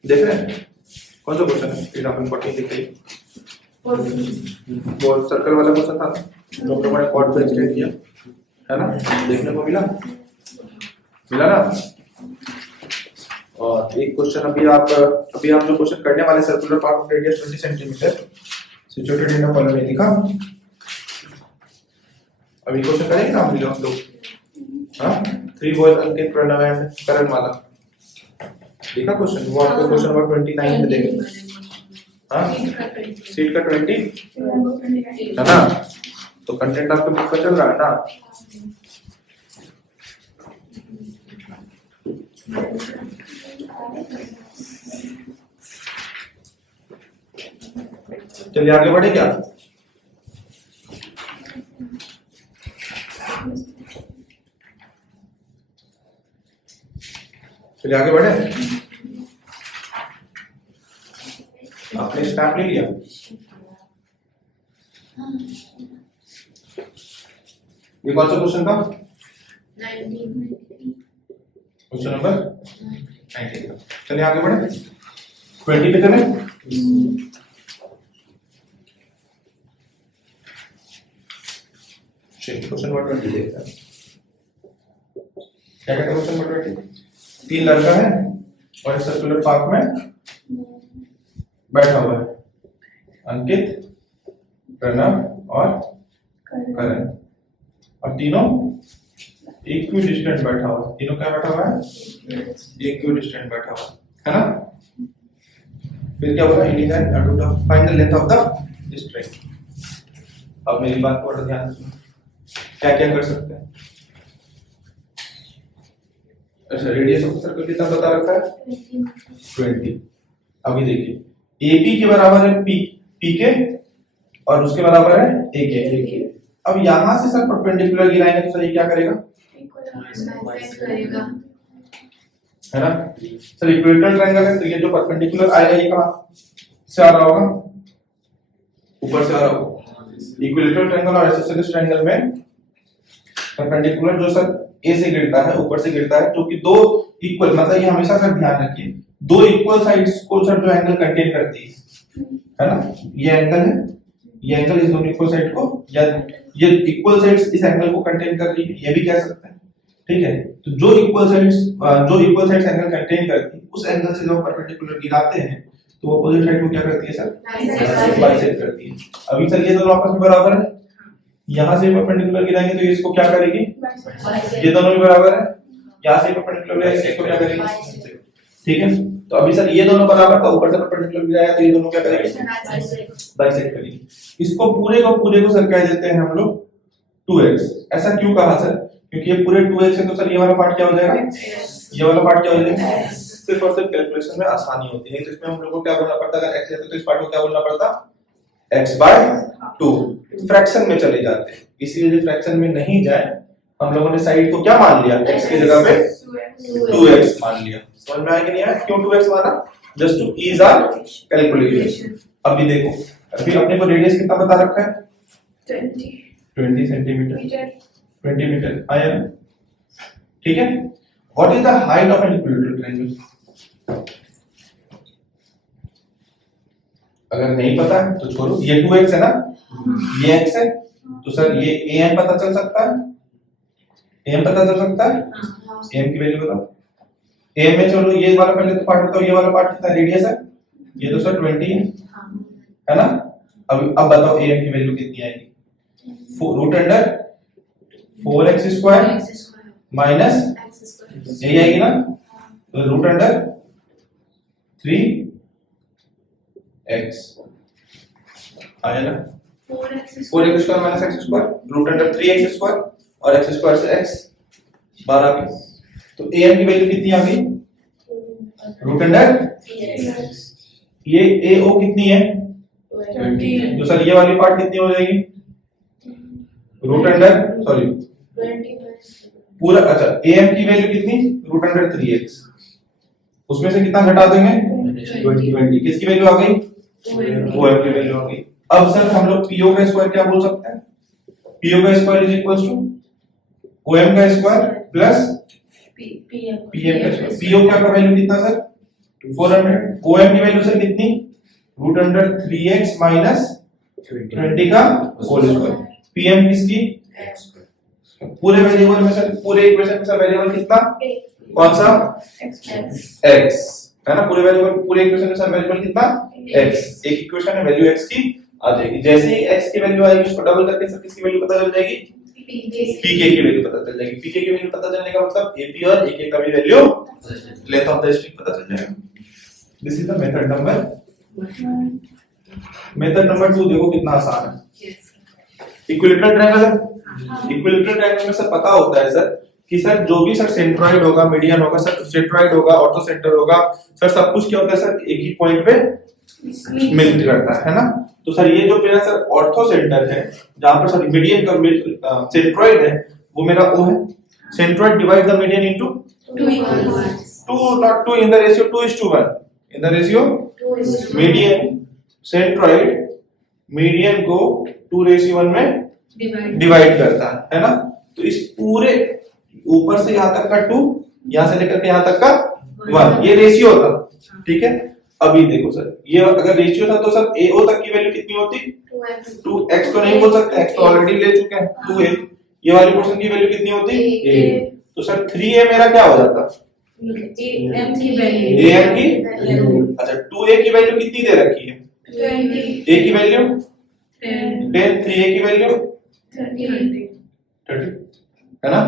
देख रहे हैं कौन सा क्वेश्चन है? एग्जांपल 14 देखिए, वो सर्कल वाला क्वेश्चन था जो हम लोगों ने कॉर्ड पे एक्सटेंड किया है ना, देखने को मिला ना। और एक क्वेश्चन अभी आप जो क्वेश्चन करने वाले, circular part of radius 20 centimetre situated in a column, दिखा? अभी क्वेश्चन करेंगे ना हम लोग। हाँ, 3 बॉयज अंकित, प्रणव एंड करण वाला देखा क्वेश्चन? वो आपको क्वेश्चन नंबर 29 में देंगे। हाँ, सीट का 20 है ना, तो कंटेंट आपके बुक पर चल रहा है ना। चलिए आगे बढ़े क्या? चलिए आगे बढ़े। आपने स्टैम्प ले लिया? ये कौन सा क्वेश्चन था? क्वेश्चन नंबर 19 का। चलिए आगे बढ़े। 20 पे चले। क्वेश्चन नंबर 20 देखते हैं। क्या कहता है क्वेश्चन नंबर 20? 3 लड़का है और एक सर्कुलर पार्क में बैठा हुआ है, अंकित, प्रणव और करण, और तीनों इक्वी डिस्टेंट बैठा हुआ है। तीनों क्या बैठा हुआ है? इक्वी डिस्टेंट बैठा हुआ है ना। फिर क्या बोला? Find the length of the string. अब मेरी बात को ध्यान से सुनो, क्या क्या कर सकते हैं। अच्छा, रेडियस ऑफ सर्कल कितना बता रखा है? 20। अभी देखिए, AP के बराबर है PK और उसके बराबर है AK। अब यहां से सर परपेंडिकुलर गिराएंगे तो सर ये क्या करेगा? है ना। सर इक्विलेटरल ट्रायंगल है तो ये जो परपेंडिकुलर आएगा ये कहां से आ रहा होगा? ऊपर से आ रहा होगा। इक्विलेटरल ट्रायंगल और आइसोसेलेस ट्रायंगल में परपेंडिकुलर जो सर A से गिरता है, ऊपर से गिरता है, जो कि दो इक्वल, मतलब ये हमेशा सर ध्यान रखिए, दो इक्वल साइड्स को सर जो एंगल कंटेन करती है ना, ये एंगल है, ये एंगल इस दोनों इक्वल साइड को, या ये इक्वल साइड्स इस एंगल को कंटेन कर रही है, ये भी कह सकते हैं। ठीक है, तो जो इक्वल साइड्स एंगल कंटेन करती है उस एंगल से जब परपेंडिकुलर गिराते हैं तो वो अपोजिट साइड को क्या करती है सर? बाइसेक्ट करती है। अभी सर ये दोनों आपस में बराबर है, यहां से परपेंडिकुलर गिराएंगे तो ये इसको क्या करेगी? ये दोनों भी बराबर है, यहां से परपेंडिकुलर गिराएंगे इसको क्या करेगी? ठीक है, तो अभी सर ये दोनों बराबर था, ऊपर से परपेंडिकुलर गिराया तो ये दोनों क्या करेंगे? बाइसेक्ट करेंगे। इसको पूरे को सर कह देते हैं हम लोग 2x। ऐसा क्यों कहा सर? क्योंकि ये पूरे 2x है तो सर ये वाला पार्ट क्या हो जाएगा? ये वाला पार्ट क्या हो जाएगा? सिर्फ और सिर्फ कैलकुलेशन में आसानी होती है, तो इसमें हम लोग को क्या बोलना पड़ता? अगर x है तो इस पार्ट को क्या बोलना पड़ता? x/2। फ्रैक्शन में चले जाते हैं, इसीलिए जो फ्रैक्शन में नहीं जाए हम लोगों ने साइड को क्या मान लिया? x की जगह पे 2x मान लिया। समझ में आया कि नहीं आया? क्यों 2x माना? Just to ease our calculation. अभी देखो, अभी अपने को रेडियस कितना बता रखा है? 20 सेंटीमीटर 20 मीटर आया, ठीक है। What is the height of an equilateral triangle? अगर नहीं पता है तो छोड़ो, ये 2x है ना, ये x है, तो सर ये am पता चल सकता है, am पता चल सकता है, am की वैल्यू बताओ। am में चलो ये वाला पहले तो पार्ट बताओ, ये वाला पार्ट कितना रेडियस है, ये तो सर 20 है ना। अब बताओ am की वैल्यू कितनी आएगी, root under 4x square minus यही आएगी ना, तो रूट अंडर 3x आया ना, 4x square minus x square root under 3x square और x स्क्वायर से x 12 आ गई, तो am की वैल्यू कितनी आ गई, रूट अंडर ये ao कितनी है 20, तो सर ये वाली पार्ट कितनी हो जाएगी, रूट अंडर सॉरी पूरा, अच्छा am की वैल्यू कितनी, रूट अंडर 3x, उसमें से कितना घटा देंगे 20, किसकी वैल्यू आ गई, OM की वैल्यू आ गई। अब सर हम लोग PO का स्क्वायर क्या बोल सकते हैं, PO का square is equals to OM का स्क्वायर प्लस PM का स्क्वायर। PO का वैल्यू कितना सर 400, OM की वैल्यू सर कितनी, रूट अंडर 3x माइनस 20 का होल स्क्वायर, PM किसकी पूरे वेरिएबल में सर, पूरे इक्वेशन में सर वेरिएबल कितना, कौन सा x है ना, पूरे वेरिएबल पूरे इक्वेशन में सर वेरिएबल कितना x, एक इक्वेशन है वैल्यू x की आ जाएगी, जैसे ही x की वैल्यू आएगी उसको डबल करके सर किसकी वैल्यू पता चल जाएगी, pk की वैल्यू पता चल जाएगी। pk की वैल्यू पता चलने का मतलब ap और ak का भी value length of the string पता चल जाएगा। This is the method number 2। देखो कितना आसान है, इक्विलेटरल ट्रायंगल है, इक्विलेटरल ट्रायंगल में सर पता होता है सर कि सर जो भी सर सेंट्रॉइड होगा, मीडियन होगा, सर सेंट्रॉइड होगा, ऑर्थोसेंटर होगा, सर सब कुछ क्या होता है सर एक ही पॉइंट पे मिल करता है ना। तो सर ये जो मेरा सर ऑर्थोसेंटर है, जहां पर सर मीडियन का सेंट्रॉइड है, वो मेरा O है। Centroid divide the median into 2, not 2 in the ratio 2:1, in the ratio median centroid median को 2:1 में डिवाइड करता है ना। तो इस पूरे ऊपर से यहां तक का 2, यहां से लेकर के यहां तक का 1, ये रेशियो था, ठीक है। अभी देखो सर ये अगर रेशियो था तो सर AO तक की वैल्यू कितनी होती, 2x तो नहीं बोल सकते, x तो ऑलरेडी ले चुके हैं, 2a, ये वाली पोर्शन की वैल्यू कितनी होती a, तो सर 3a मेरा क्या हो जाता, am की वैल्यू, am की, अच्छा 2a की वैल्यू कितनी दे रखी है, 20, a की वैल्यू 10, 3a की वैल्यू 30 है ना।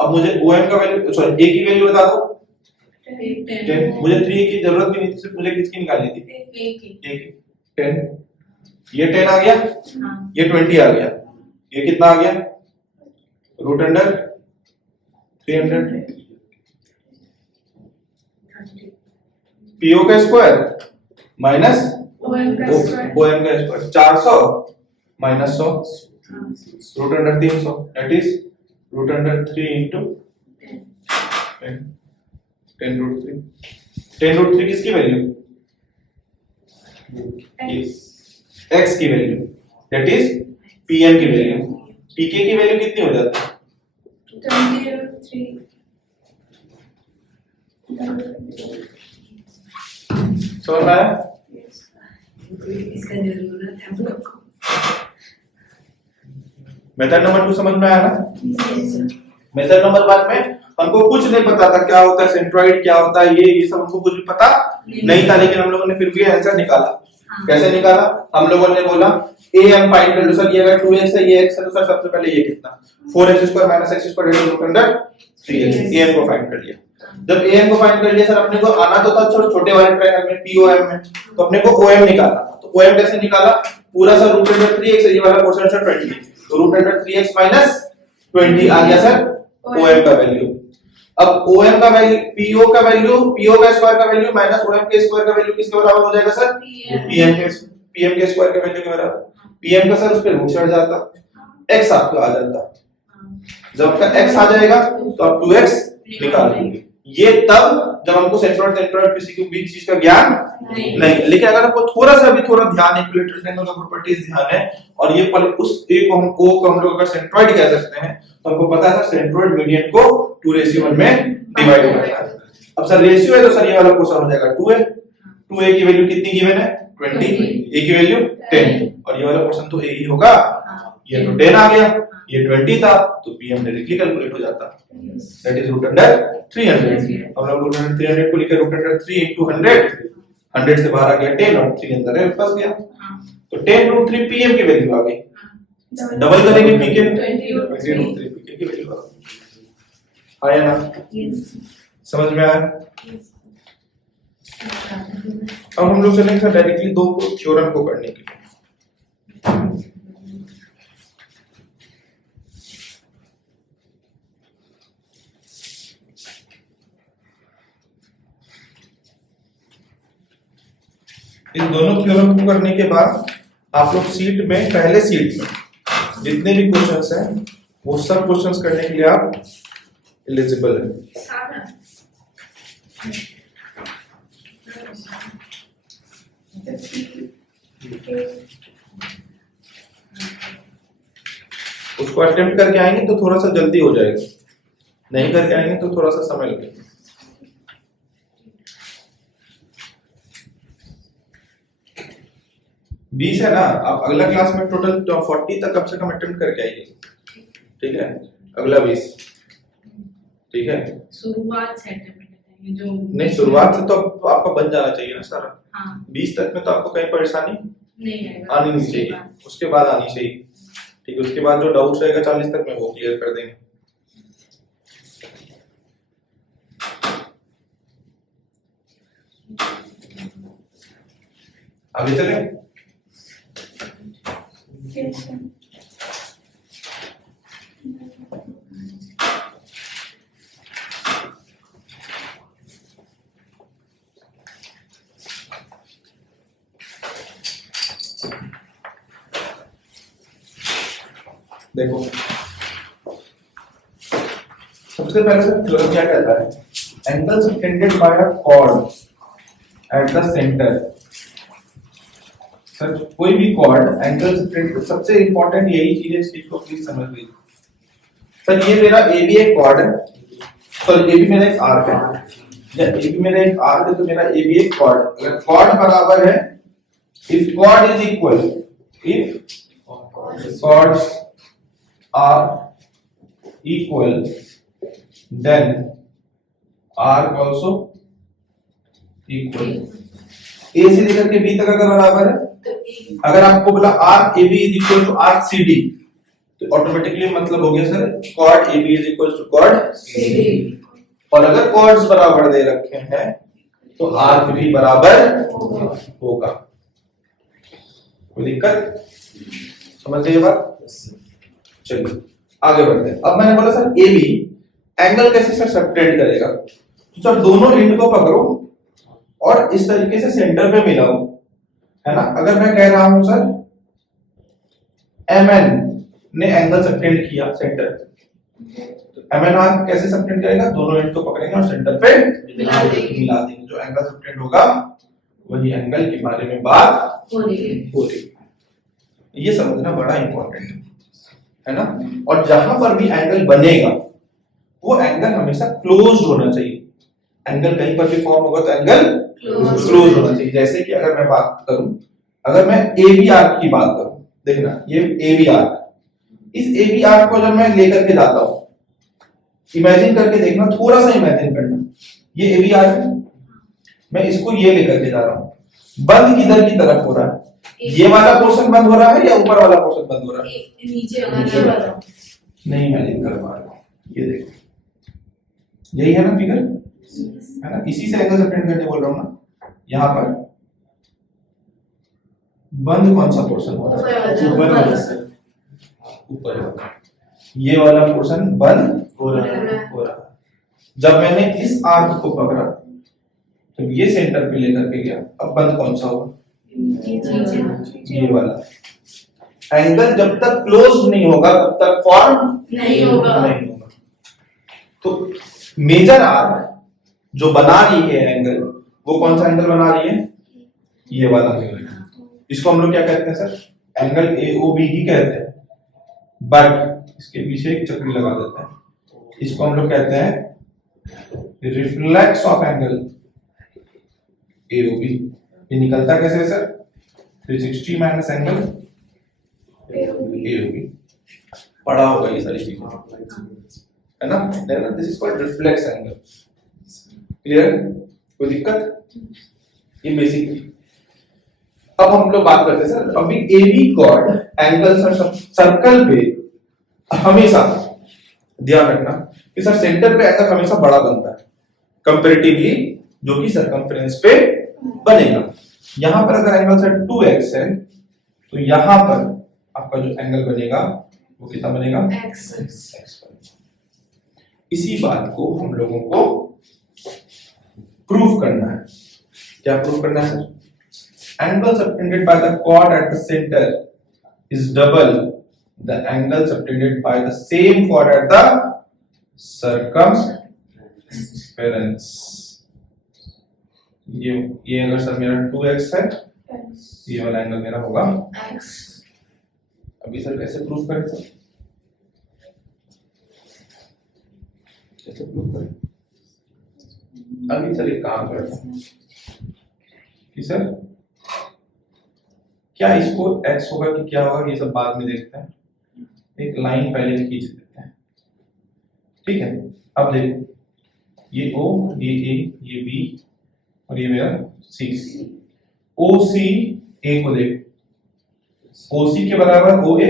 अब मुझे OM का वैल्यू सॉरी a की वैल्यू बता दो 10, मुझे 3a की जरूरत भी नहीं थी, सिर्फ मुझे किसकी निकालनी थी, a की 10, ये 10 आ गया, ये 20 आ गया, ये कितना आ गया, रूट अंडर 300, PO का स्क्वायर माइनस OM का square 400 minus 100, root under 300, that is root under 3 into 10 root 3, 10 root 3 किसकी वैल्यू, x की वैल्यू, दैट इज PM की वैल्यू। pk की वैल्यू कितनी हो जाती है, 20√3, समझ में आया। इसका जरूरत है हम लोग को। मेथड नंबर 2 समझ में आया ना। मेथड नंबर 1 में हमको कुछ नहीं पता था क्या होता है सेंट्रॉइड, क्या होता है ये सब हमको कुछ भी पता नहीं था, लेकिन हम लोगों ने फिर भी आंसर निकाला। कैसे निकाला, हम लोगों ने बोला am फाइंड कर लो सर, ये अगर 2x है, ये x है, तो सर सबसे पहले ये कितना 4x square minus x square root under 3x, am को फाइंड कर लिया। जब am को फाइंड कर लिया सर, अपने को आना तो था छोटे वाले ट्रायंगल में POM में, तो अपने को OM निकालना था। तो OM कैसे निकाला, पूरा सर रूट अंडर 3x है, ये वाला पोर्शन सर 20, तो रूट अंडर 3x माइनस 20 आ गया सर OM का वैल्यू। अब OM का वैल्यू, PO का वैल्यू, PO का स्क्वायर का वैल्यू माइनस OM के स्क्वायर का वैल्यू किसके बराबर हो जाएगा सर, PM के स्क्वायर के वैल्यू के बराबर। PM का सर उस पे रूट चढ़ जाता, x आपका आ जाता। जब आपका x आ जाएगा तो आप 2x निकाल लेंगे, ये तब जब हमको सेंट्रोइड किसी के बीच चीज का ज्ञान नहीं। लेकिन अगर आपको थोड़ा सा भी थोड़ा ध्यान इक्विलेटरल ट्रायंगल का प्रॉपर्टीज ध्यान है और ये उस ए को हम ओ को हम लोग अगर सेंट्रोइड कह सकते हैं तो हमको पता है सर सेंट्रोइड मीडियन को 2:1 में डिवाइड करना है। अब सर रेशियो है तो सर ये वाला पोर्शन हो जाएगा 2a। 2a की वैल्यू कितनी गिवन है 20, a की वैल्यू 10 और ये वाला पोर्शन तो a ही होगा। ये तो 10 आ गया, ये 20 था तो pm डायरेक्टली कैलकुलेट हो जाता, दैट इज रूट अंडर 300। हम लोग रूट अंडर 300 को लिखे रूट अंडर 3 into 100, 100 से बाहर आ गया 10 और 3 अंदर है फंस गया तो 10 रूट 3 pm की वैल्यू आ गई। डबल करेंगे p के 20 रूट 3 pm की वैल्यू आ गई। आया ना, समझ में आया? अब हम लोग चलेंगे डायरेक्टली दो थ्योरम को करने के लिए। इन दोनों थ्योरम को करने के बाद आप लोग सीट में पहले सीट में जितने भी क्वेश्चंस हैं वो सब क्वेश्चंस करने के लिए आप एलिजिबल है। उसको अटेम्प्ट करके आएंगे तो थोड़ा सा जल्दी हो जाएगा, नहीं करके आएंगे तो थोड़ा सा समय लगेगा। बीस है ना, आप अगला क्लास में टोटल 40 तक कम से कम अटेम्प्ट करके आइए, ठीक है? अगला 20, ठीक है? शुरुआत से जो नहीं, शुरुआत से तो आपका बन जाना चाहिए ना सारा। हाँ। 20 तक में तो आपको कहीं परेशानी नहीं आनी नहीं चाहिए, उसके बाद आनी चाहिए, ठीक है? उसके बाद जो डाउट रहेगा 40 तक में वो क्लियर कर देंगे। आगे चले। देखो सबसे पहले थ्योरम क्या कहता है, angle subtended bye a cord eight the centre. Sir कोई भी कॉर्ड एंगल सबटेंडेड, सबसे इंपॉर्टेंट यही चीज है, इस चीज को प्लीज समझ लीजिए। सर ये मेरा ए बी एक कॉर्ड है, सर ए बी मेरा एक आर्क है, जब ए बी मेरा एक आर्क है तो मेरा ए बी एक कॉर्ड, अगर कॉर्ड बराबर है, if chord is equal, if chords are equal then arc also equal। a से लेकर के b तक अगर बराबर है, अगर आपको बोला arc ab is equal to arc cd तो ऑटोमेटिकली मतलब हो गया sir chord ab is equal to chord cd। और अगर chords बराबर दे रखे हैं तो arc भी बराबर होगा। कोई दिक्कत समझ गए बात? चलिए आगे बढ़ते हैं। अब मैंने बोला सर ए बी एंगल कैसे सर सबटेंड करेगा, तो सर दोनों एंड को पकड़ो और इस तरीके से सेंटर पे मिलाओ, है ना? अगर मैं कह रहा हूं सर एम एन ने एंगल सबटेंड किया सेंटर, तो एम एन आर कैसे सबटेंड करेगा, दोनों एंड को पकड़ेंगे और सेंटर पे मिला देंगे। जो एंगल सबटेंड होगा वही एंगल के बारे में बात हो रही। ये समझना बड़ा इंपॉर्टेंट है ना? और जहां पर भी एंगल बनेगा वो एंगल हमेशा क्लोज्ड होना चाहिए। एंगल कहीं पर भी फॉर्म होगा तो एंगल क्लोज होना चाहिए। जैसे कि अगर मैं बात करूं, अगर मैं ए बी आर्क की बात करूं, देखना ये ए बी आर्क, इस ए बी आर्क को जब मैं लेकर के जाता हूं, इमेजिन करके देखना, थोड़ा सा इमेजिन करना, ये ए बी आर्क है, मैं इसको ये लेकर के जा रहा हूं, बंद किधर की तरफ हो रहा है, ये वाला पोर्शन बंद हो रहा है या ऊपर वाला पोर्शन बंद हो रहा है? नीचे वाला नहीं इमेजिन कर पा रहा हूं, ये देखो यही है ना फिगर, है ना? इसी से एंगल सबटेंड करने बोल रहा हूं ना। यहां पर बंद कौन सा पोर्शन हो रहा है? ऊपर वाला, ये वाला पोर्शन बंद हो रहा है। जब मैंने इस आर्क को पकड़ा तो ये सेंटर पे लेकर के गया, अब बंद कौन सा होगा? ये वाला। एंगल जब तक क्लोज नहीं होगा तब तक फॉर्म नहीं होगा। तो मेजर आर्क जो बना रही है एंगल, वो कौन सा एंगल बना रही है? ये वाला एंगल। इसको हम लोग क्या कहते हैं सर? एंगल AOB ही कहते हैं, बट इसके पीछे एक चक्री लगा देते हैं, इसको हम लोग कहते हैं रिफ्लेक्स ऑफ एंगल AOB। ये निकलता कैसे है सर? 360 minus angle AOB। पढ़ा होगा ये सारी चीजें, है ना? This is called reflex angle. Clear? कोई दिक्कत? ये बेसिक थी। अब हम लोग बात करते हैं सर, अभी AB कॉर्ड एंगल सर्कल पे हमेशा ध्यान रखना कि सर सेंटर पे एंगल हमेशा बड़ा बनता है कंपैरेटिवली जो कि सरकमफ्रेंस पे बनेगा। यहां पर अगर एंगल सर 2x है तो यहां पर आपका जो एंगल बनेगा वो कितना बनेगा? x। इसी बात को हम लोगों को प्रूव करना है। क्या प्रूव करना है sir? Angle subtended by the chord at the center is double the angle subtended by the same chord at the circumference। ये अगर सर मेरा 2x है, ये वाला एंगल मेरा होगा x। अभी सर कैसे प्रूव करें सर? कैसे प्रूव करें? अभी सर एक काम करते हैं कि सर क्या इसको x होगा कि क्या होगा, ये सब बाद में देखते हैं। एक लाइन पहले खींच देते हैं, ठीक है? अब देखो, ये O, ये A, ये B और ये मेरा C। OC A को देखो, OC के बराबर OA,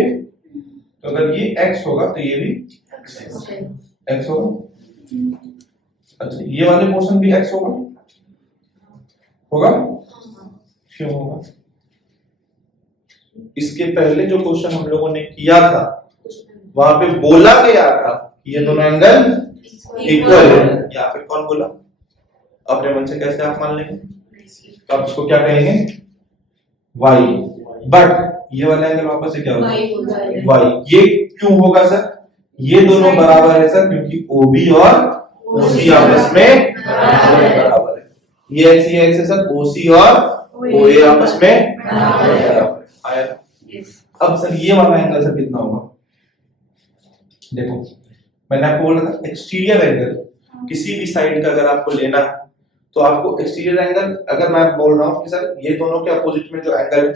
तो अगर ये x होगा तो ये भी x होगा। अच्छा, ये वाले पोर्शन भी x होगा? होगा? क्यों होगा? इसके पहले जो क्वेश्चन हम लोगों ने किया था वहां पे बोला गया था ये दोनों एंगल इक्वल है, या फिर कौन बोला? अपने मन से कैसे आप मान लेंगे? तो आप इसको क्या कहेंगे? y। बट ये वाला एंगल वापस से क्या होगा? y। ये क्यों होगा सर? ये दोनों बराबर है सर क्योंकि OB और OC आपस में बराबर है। ये x है सर, OC और OA आपस में बराबर है। आया? अब सर ये वाला एंगल सर कितना होगा? देखो, मैंने आपको बोला था एक्सटीरियर एंगल किसी भी साइड का अगर आपको लेना है तो आपको एक्सटीरियर एंगल, अगर मैं बोल रहा हूं कि सर ये दोनों के अपोजिट में जो एंगल है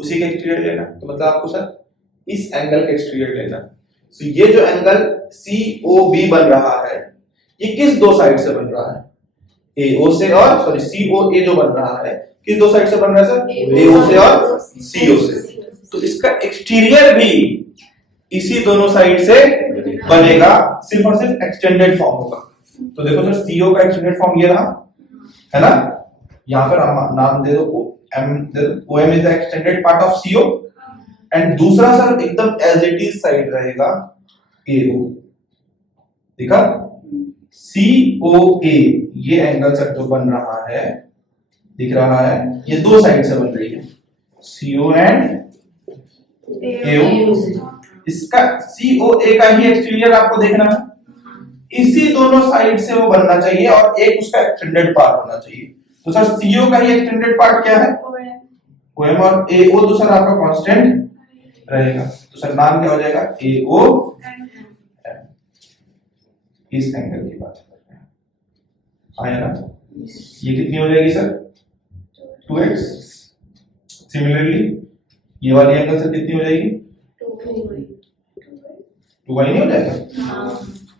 उसी का एक्सटीरियर लेना, तो मतलब आपको सर इस एंगल का एक्सटीरियर लेना। तो ये जो एंगल COB बन रहा है ये किस दो साइड से बन रहा है? AO से और COA जो बन रहा है किस दो साइड से बन रहा है सर? AO से और CO से। तो इसका एक्सटीरियर भी इसी दोनों साइड से बनेगा, सिर्फ और सिर्फ एक्सटेंडेड फॉर्म होगा। तो देखो सर CO का एक्सटेंडेड फॉर्म ये रहा, है ना? यहाँ पर हम नाम दे दो OM is the extended part of CO, and दूसरा सर एकदम एज इट इज साइड रहेगा AO। देखा? COA ये एंगल सर जो बन रहा है, दिख रहा है, ये दो साइड से बन रही है, CO एंड AO। इसका COA का ही एक्सटीरियर आपको देखना है, इसी दोनों साइड से वो बनना चाहिए और एक उसका एक्सटेंडेड पार्ट होना चाहिए। तो सर CO का ही एक्सटेंडेड पार्ट क्या है? OM, और AO तो सर आपका कांस्टेंट रहेगा। तो सर नाम क्या हो जाएगा? AO। इस एंगल की बात करते हैं, आया ना? ये कितनी हो जाएगी सर? 2x। सिमिलरली ये वाली एंगल सर कितनी हो जाएगी? 2y नहीं हो जाएगा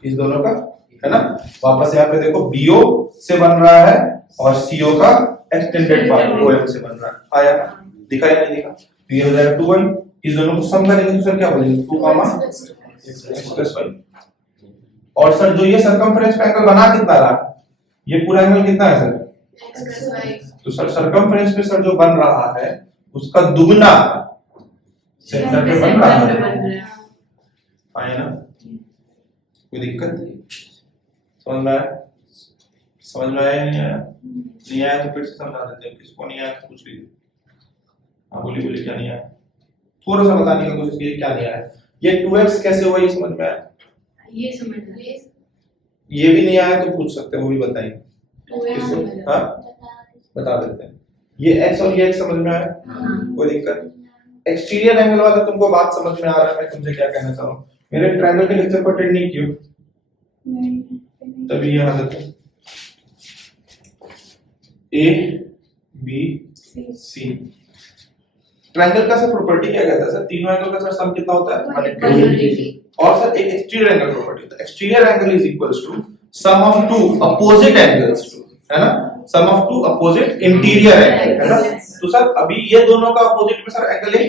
इस दोनों का, है ना? वापस यहाँ पे देखो BO से बन रहा है और CO का एक्सटेंडेड पार्ट OM से बन रहा है। आया? दिखा या नहीं दिखा? तो ये हो जाएगा 2y। इस दोनों को सम करेंगे तो सर क्या बोलेंगे? 2, x + y। और सर जो ये सरकमफ्रेंस पे एंगल बना कितना रहा? ये पूरा एंगल कितना है सर? तो सर सरकमफ्रेंस पे सर जो बन रहा है उसका दुगना सेंटर पे बन रहा है। आया ना? कोई दिक्कत? समझ में आया? समझ में आया? नहीं आया? नहीं आया तो फिर से समझा देते हैं, किसको नहीं आया तो पूछ लीजिए। हाँ बोलिए क्या नहीं आया? थोड़ा सा बताने की कोशिश कीजिए क्या नहीं आया। ये 2x कैसे हुआ ये समझ में आया? ये समझ में, ये भी नहीं आया तो पूछ सकते हैं, वो भी बताएंगे। किससे? हाँ बता देते हैं। ये x और ये x समझ में आया? कोई दिक्कत? एक्सटीरियर एंगल वाला तुमको बात समझ में आ रहा है मैं तुमसे क्या कहना चाह रहा हूँ? मेरे ट्रायंगल के लेक्चर को अटेंड नहीं किया तभी ये हालत है। ए बी सी ट्रायंगल का सर प्रॉपर्टी क्या कहता है सर? तीनों एंगल का सर सम कितना होता है? 180। और सर एक एक्सटीरियर एंगल प्रॉपर्टी होता है। Exterior angle is equals to sum of two opposite angles, है ना? Sum of two opposite interior angle, है ना? तो सर अभी ये दोनों का अपोजिट में सर एंगल है,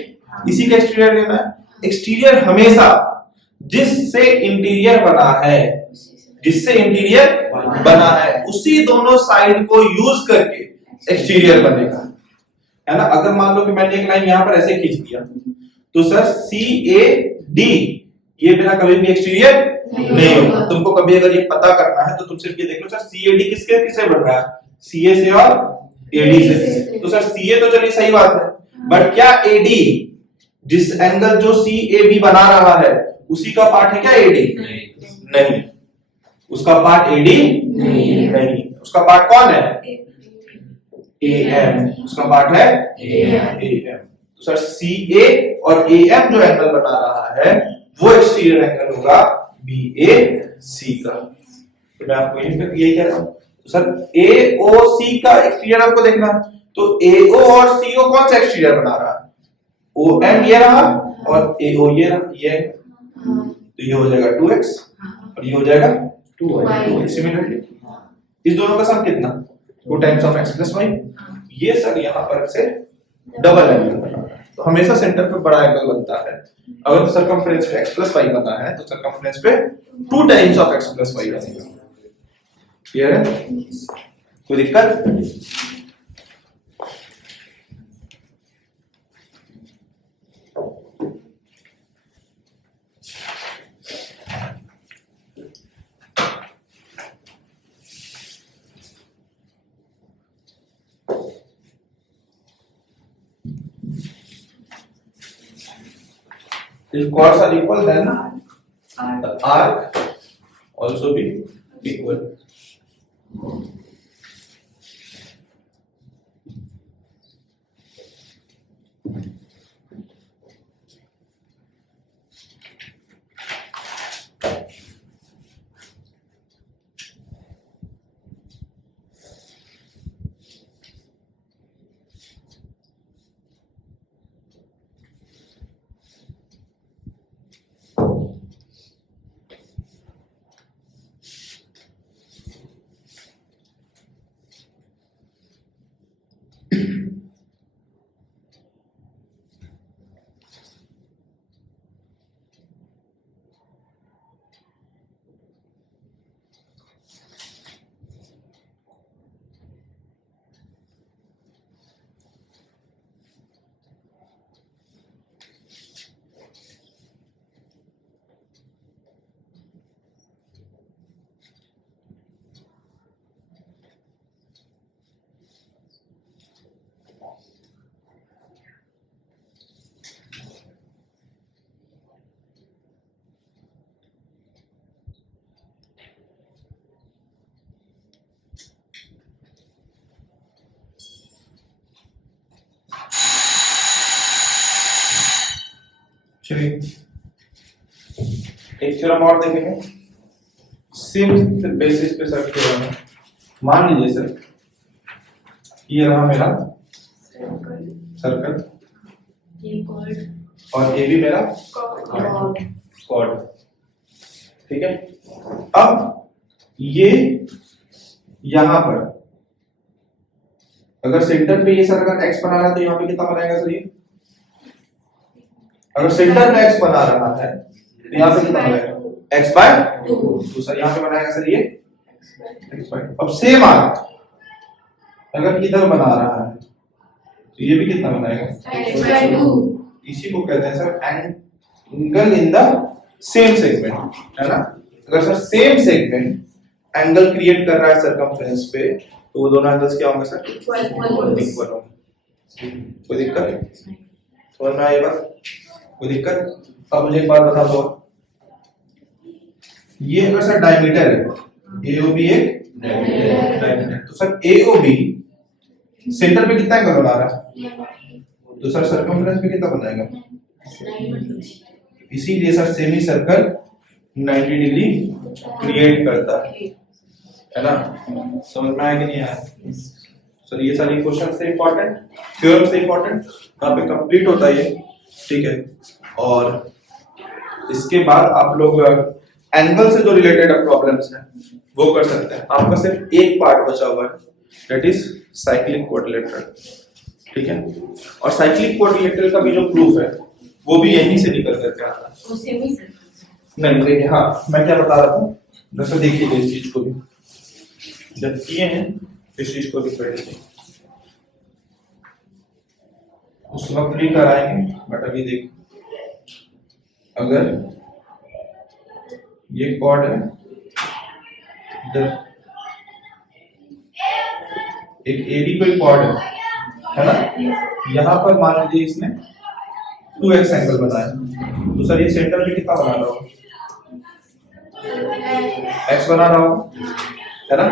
इसी का एक्सटीरियर लेना है। एक्सटीरियर हमेशा जिससे इंटीरियर बना है, जिससे इंटीरियर बना है उसी दोनों साइड को यूज करके एक्सटीरियर बनेगा, है ना? अगर मान लो कि मैंने एक लाइन यहां पर ऐसे खींच दिया तो सर सी ए डी ये मेरा कभी भी एक्सटीरियर नहीं होगा। तुमको कभी अगर ये पता करना है तो तुम सिर्फ ये देख लो सर सी ए डी किसके किससे बन रहा है? सी ए से और ए डी से। तो सर सी ए तो चलिए सही बात है, बट क्या ए डी जिस एंगल जो सी ए बी बना रहा है उसी का पार्ट है क्या ए डी? नहीं, उसका पार्ट ए डी नहीं, उसका पार्ट कौन है? ए एम, उसका पार्ट है ए एम। तो सर सी ए और ए एम जो एंगल बना रहा है वो एक्सटीरियर एंगल होगा बी ए सी का। तो मैं आपको यही कह रहा हूं। तो सर ए ओ सी का एक्सटीरियर आपको देखना है, तो ए ओ और सी ओ कौन सा एक्सटीरियर बना रहा है? ओ एम ये रहा और ए ओ ये रहा, ये तो ये हो जाएगा 2x और ये हो जाएगा 2y। सिमिलरली इस दोनों का सम कितना? 2 times of x plus y। ये सर यहां पर से डबल एंगल बना है, तो हमेशा सेंटर पे बड़ा एंगल बनता है। अगर सर्कमफ्रेंस पे x प्लस y बना है तो सर्कमफ्रेंस पे 2 times of x plus y बनेगा। क्लियर है? कोई दिक्कत? If chords are equal, then the arc also be equal. चलिए एक थ्योरम और देखेंगे सेम बेसिस पे सर थ्योरम है। मान लीजिए सर ये रहा मेरा सर्कल और ये भी मेरा कॉर्ड, ठीक है? अब ये यहां पर अगर सेंटर पे ये सर अगर x बना रहा है तो यहाँ पे कितना बनाएगा सर? ये अगर सेंटर में x बना रहा है तो यहाँ पे कितना बनाएगा? x by 2। तो सर यहाँ पे बनाएगा सर ये x बाय 2। अब सेम आर्क अगर इधर बना रहा है तो ये भी कितना बनाएगा? x by 2। इसी को कहते हैं sir angle in the same segment, है ना? अगर sir same segment angle create कर रहा है सर्कमफ्रेंस पे तो वो दोनों एंगल्स क्या होंगे सर? इक्वल होंगे। कोई दिक्कत? समझ में आई बात? कोई दिक्कत? अब मुझे एक बात बता दो, ये अगर सर डायमीटर है AOB एक राइट। तो सर ए ओ बी सेंटर पे कितना एंगल बना रहा है, तो सर सर्कमफ्रेंस पे कितना बनाएगा, इसीलिए sir semi circle 90 degree create करता है ना। समझ में आया कि नहीं आया सर? ये सारे क्वेश्चन से इंपॉर्टेंट, थ्योरम से इंपॉर्टेंट यहाँ पे कंप्लीट होता है ये, ठीक है। और इसके बाद आप लोग एंगल से जो रिलेटेड प्रॉब्लम्स हैं वो कर सकते हैं। आपका सिर्फ एक पार्ट बचा हुआ है, दैट इज साइक्लिक क्वाड्रिलेटरल, ठीक है। और साइक्लिक क्वाड्रिलेटरल का भी जो प्रूफ है वो भी यहीं से निकल करके आता है। वो सेमी सर्कल नहीं देखिए, हाँ मैं क्या बता रहा था, जैसे देखिए इस चीज को भी जब किए हैं, इस चीज को भी पढ़ेंगे, उस वक्त भी कराएंगे, बट अभी देखो अगर ये कॉर्ड है, इधर एक एबी कोई कॉर्ड है ना, यहाँ पर मान लीजिए इसने 2x एंगल बनाया, तो सर ये सेंटर में कितना बना रहा होगा, x बना रहा होगा, है ना।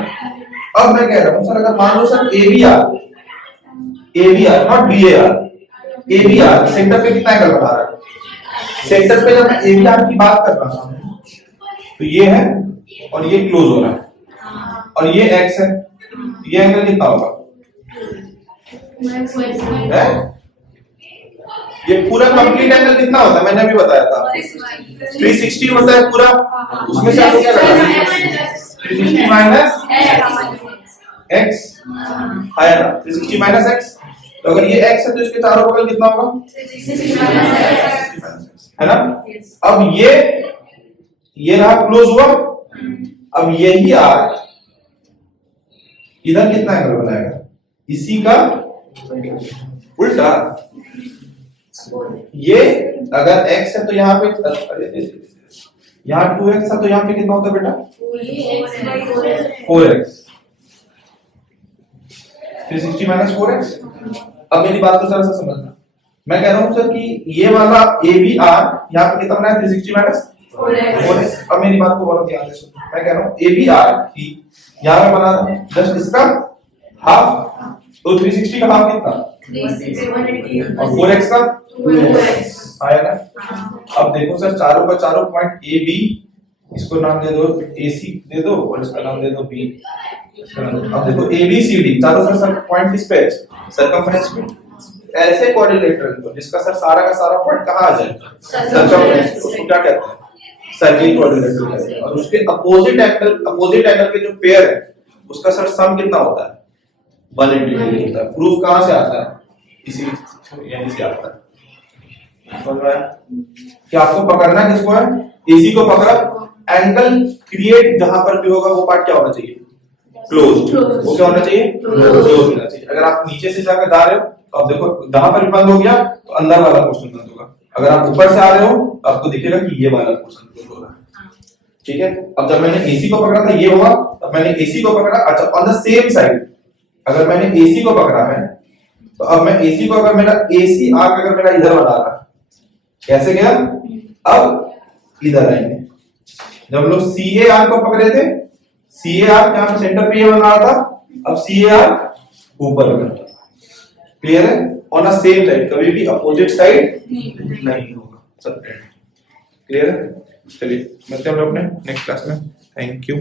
अब मैं कह रहा हूं सर, अगर मान लो sir ABR not BAR, ABR centre पे कितना एंगल बना रहा है, सेंटर पे जब मैं ABR की बात कर रहा हूं तो ये है और ये क्लोज हो रहा है और ये x है, ये एंगल कितना होगा, है? ये पूरा कंप्लीट एंगल कितना होता है, मैंने अभी बताया था 360 होता है पूरा, उसमें से आपको क्या करना है 360 माइनस x है ना, 360 माइनस x, तो अगर ये x है तो इसके चारों बगल कितना होगा, है ना। अब ये रहा क्लोज हुआ, अब यही आर्क इधर कितना एंगल बनाएगा, इसी का उल्टा, ये अगर x है तो यहाँ पे, यहाँ 2x है तो यहाँ पे कितना होता है बेटा 4x, 360 माइनस 4x। अब मेरी बात को जरा सा समझना, मैं कह रहा हूं सर कि ये वाला ABR यहाँ पे कितना बना है 360 माइनस 4x। अब मेरी बात को बहुत ध्यान से सुनो, मैं कह रहा हूं ABR की यहाँ पे बना रहा हूं जस्ट इसका हाफ, तो 360 का हाफ कितना, और 4x का 2x आया ना। अब देखो सर चारों का चारों पॉइंट ए बी, इसको नाम दे दो AC दे दो और इसका नाम दे दो B। अब देखो ABCD चारों सर पॉइंट किस पे, सर्कमफ्रेंस पे। ऐसे क्वाड्रिलेटरल को जिसका सर सारा का सारा पॉइंट कहाँ आ जाएगा, सर्कमफ्रेंस, उसको क्या कहते हैं, साइक्लिक क्वाड्रिलेटरल कहते हैं। और उसके अपोजिट एंगल के जो पेयर है उसका सर सम कितना होता है, 180 डिग्री होता है। प्रूफ कहाँ से आता है, इसी यहीं से आता है। समझ में आया कि आपको पकड़ना किसको है, AC को पकड़ा, एंगल क्रिएट जहां पर भी होगा वो पार्ट क्या होना चाहिए, क्लोज। वो क्या होना चाहिए, क्लोज होना चाहिए। अगर आप नीचे से जाकर जा रहे हो तो आप देखो जहां पर बंद हो गया तो अंदर वाला पोर्शन बंद होगा, अगर आप ऊपर से आ रहे हो तो आपको दिखेगा कि ये वाला पोर्शन क्लोज हो रहा है, ठीक है। अब जब मैंने AC को पकड़ा था ये हुआ, तब मैंने AC को पकड़ा, अच्छा ऑन द सेम साइड अगर मैंने AC को पकड़ा है तो अब मैं AC को, अगर मेरा AC आर्क अगर मेरा इधर बना रहा है, कैसे गया, अब इधर आएंगे। जब हम लोग CA आर्क को पकड़े थे, CA आर्क यहाँ पे सेंटर पे ये बना रहा था, अब CA आर्क ऊपर बना, क्लियर है। ऑन अ सेम साइड, कभी भी अपोजिट साइड नहीं होगा, सब क्लियर है। चलिए मिलते हैं हम लोग अपने नेक्स्ट क्लास में, थैंक यू।